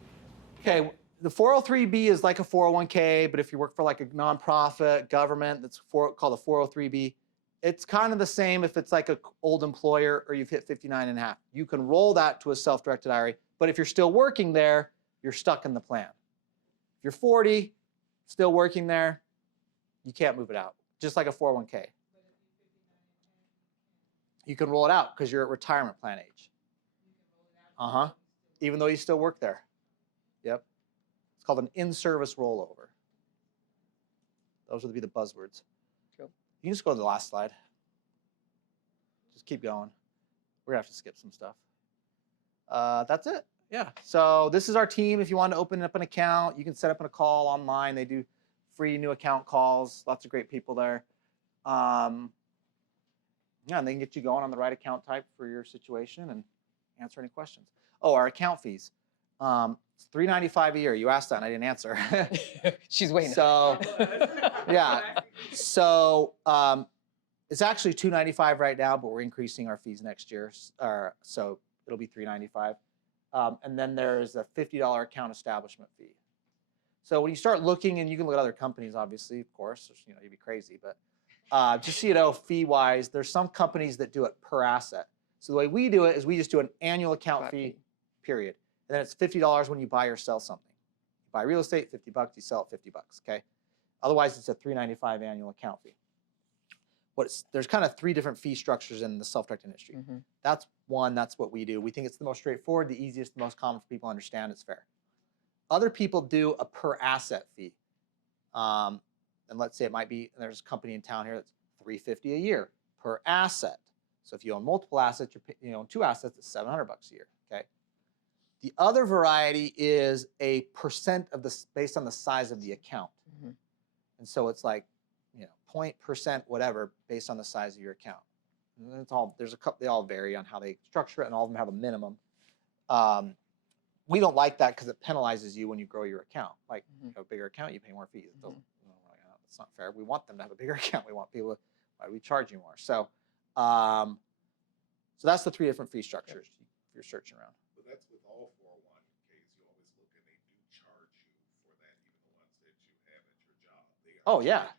Okay, the 403B is like a 401k, but if you work for like a nonprofit, government, that's called a 403B. It's kind of the same if it's like an old employer or you've hit 59 and a half. You can roll that to a self-directed IRA, but if you're still working there, you're stuck in the plan. If you're 40, still working there, you can't move it out, just like a 401k. You can roll it out because you're at retirement plan age. Even though you still work there. Yep. It's called an in-service rollover. Those would be the buzzwords. Cool. You can just go to the last slide. Just keep going. We're going to have to skip some stuff. That's it. Yeah. So this is our team. If you want to open up an account, you can set up a call online. They do free new account calls. Lots of great people there. Yeah, and they can get you going on the right account type for your situation and answer any questions. Oh, our account fees. It's $395 a year. You asked that and I didn't answer. She's waiting. So, yeah. So it's actually $295 right now, but we're increasing our fees next year. So it'll be $395. And then there's a $50 account establishment fee. So when you start looking, and you can look at other companies, obviously, of course, you know, you'd be crazy, but just so you know, fee-wise, there's some companies that do it per asset. So the way we do it is we just do an annual account fee, period. And then it's $50 when you buy or sell something. You buy real estate, $50, you sell it $50, okay? Otherwise, it's a $395 annual account fee. There's kind of 3 different fee structures in the self-directed industry. That's one, that's what we do. We think it's the most straightforward, the easiest, the most common for people to understand, it's fair. Other people do a per asset fee. And let's say it might be, there's a company in town here that's $350 a year per asset. So if you own multiple assets, you own 2 assets, it's $700 a year, okay? The other variety is a percent of the, based on the size of the account. And so it's like, you know, 0.%, whatever, based on the size of your account. And it's all, there's a couple, they all vary on how they structure it, and all of them have a minimum. We don't like that because it penalizes you when you grow your account. Like, you have a bigger account, you pay more fees. It's not fair. We want them to have a bigger account. We want people to, why we charge you more. So, so that's the 3 different fee structures if you're searching around. But that's with all 401ks. You always look and they do charge you for that, even the ones that you have at your job. Oh, yeah.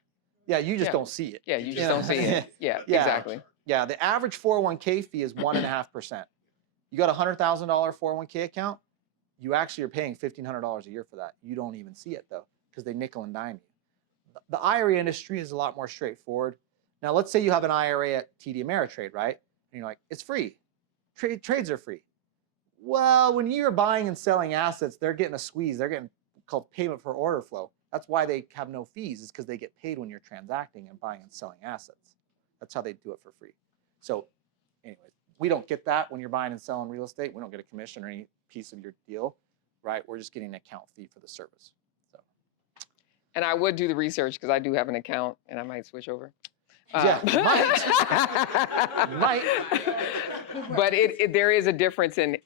Yeah, you just don't see it. Yeah, you just don't see it. Yeah, exactly. Yeah, the average 401k fee is 1.5%. You got a $100,000 401k account, you actually are paying $1,500 a year for that. You don't even see it though, because they nickel and dime you. The IRA industry is a lot more straightforward. Now, let's say you have an IRA at TD Ameritrade, right? And you're like, it's free. Trades are free. Well, when you're buying and selling assets, they're getting a squeeze. They're getting called payment for order flow. That's why they have no fees, is because they get paid when you're transacting and buying and selling assets. That's how they do it for free. So anyway, we don't get that when you're buying and selling real estate. We don't get a commission or any piece of your deal, right? We're just getting an account fee for the service. So. And I would do the research because I do have an account and I might switch over. Yeah, you might. You might. But there is a difference in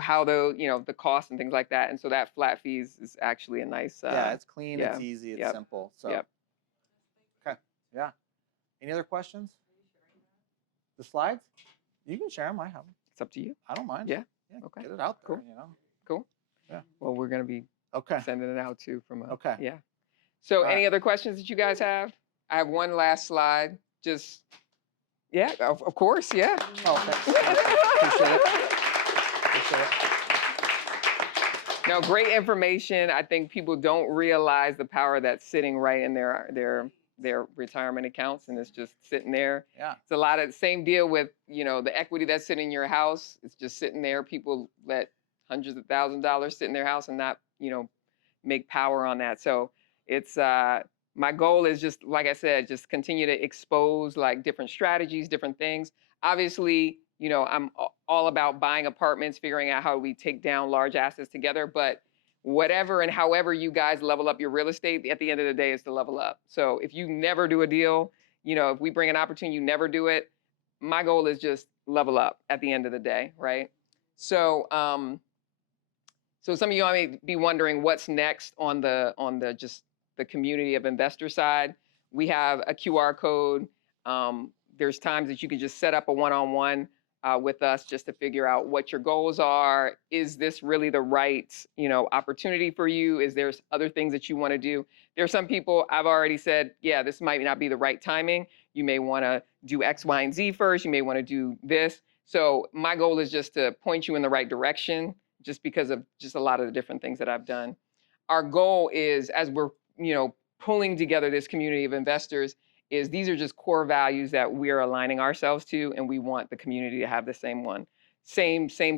how the cost and things like that. And so that flat fees is actually a nice. Yeah, it's clean, yeah. it's easy, it's Yep. simple. So. Yep. Okay, yeah. Any other questions? The slides? You can share them, I have them. It's up to you. I don't mind. Yeah. Okay. Get it out there, Cool. you know. Cool. Yeah. Well, we're going to be Okay. sending it out too from a. Okay. Yeah. So All right. any other questions that you guys have? I have one last slide. Just, yeah, of course, yeah. Oh, thanks. Appreciate it. Appreciate it. No, great information. I think people don't realize the power that's sitting right in their retirement accounts, and it's just sitting there. Yeah. It's a lot of the same deal with, the equity that's sitting in your house. It's just sitting there. People let hundreds of thousands of dollars sit in their house and not, make power on that. So it's, my goal is just, like I said, just continue to expose like different strategies, different things. Obviously, I'm all about buying apartments, figuring out how we take down large assets together, but whatever and however you guys level up your real estate, at the end of the day is to level up. So if you never do a deal, if we bring an opportunity, you never do it, my goal is just level up at the end of the day, right? So, so some of you may be wondering what's next on the community of investor side. We have a QR code. There's times that you can just set up a one-on-one with us just to figure out what your goals are. Is this really the right, opportunity for you? Is there other things that you want to do? There are some people I've already said, yeah, this might not be the right timing. You may want to do X, Y, and Z first. You may want to do this. So my goal is just to point you in the right direction, just because of just a lot of the different things that I've done. Our goal is, as we're pulling together this community of investors, is these are just core values that we're aligning ourselves to, and we want the community to have the same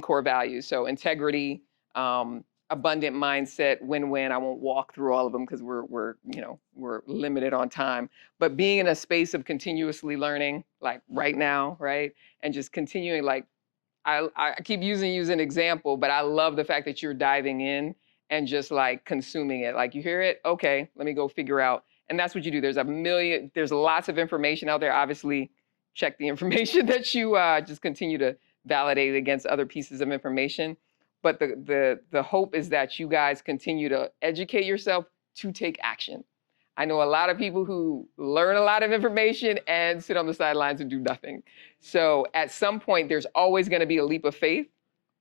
core values. So integrity, abundant mindset, win-win. I won't walk through all of them because we're limited on time. But being in a space of continuously learning, like right now, right, and just continuing, like I keep using you as an example, but I love the fact that you're diving in and just like consuming it. Like you hear it, okay, let me go figure out. And that's what you do. There's lots of information out there. Obviously, check the information that you just continue to validate against other pieces of information. But the hope is that you guys continue to educate yourself to take action. I know a lot of people who learn a lot of information and sit on the sidelines and do nothing. So at some point, there's always going to be a leap of faith.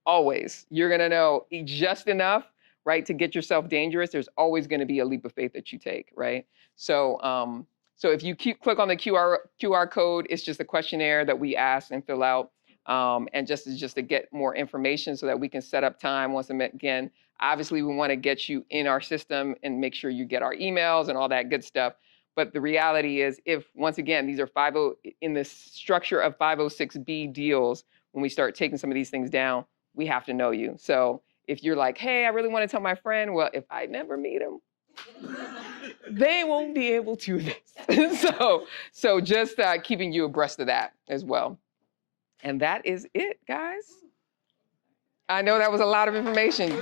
Always. You're going to know just enough, right, to get yourself dangerous. There's always going to be a leap of faith that you take, right? So so if you click on the QR code, it's just a questionnaire that we ask and fill out, and just to get more information so that we can set up time. Once again, obviously we want to get you in our system and make sure you get our emails and all that good stuff. But the reality is, if once again these are in the structure of 506B deals, when we start taking some of these things down, we have to know you. So if you're like, hey, I really want to tell my friend, well, if I never meet him, they won't be able to this. So just keeping you abreast of that as well. And that is it, guys. I know that was a lot of information.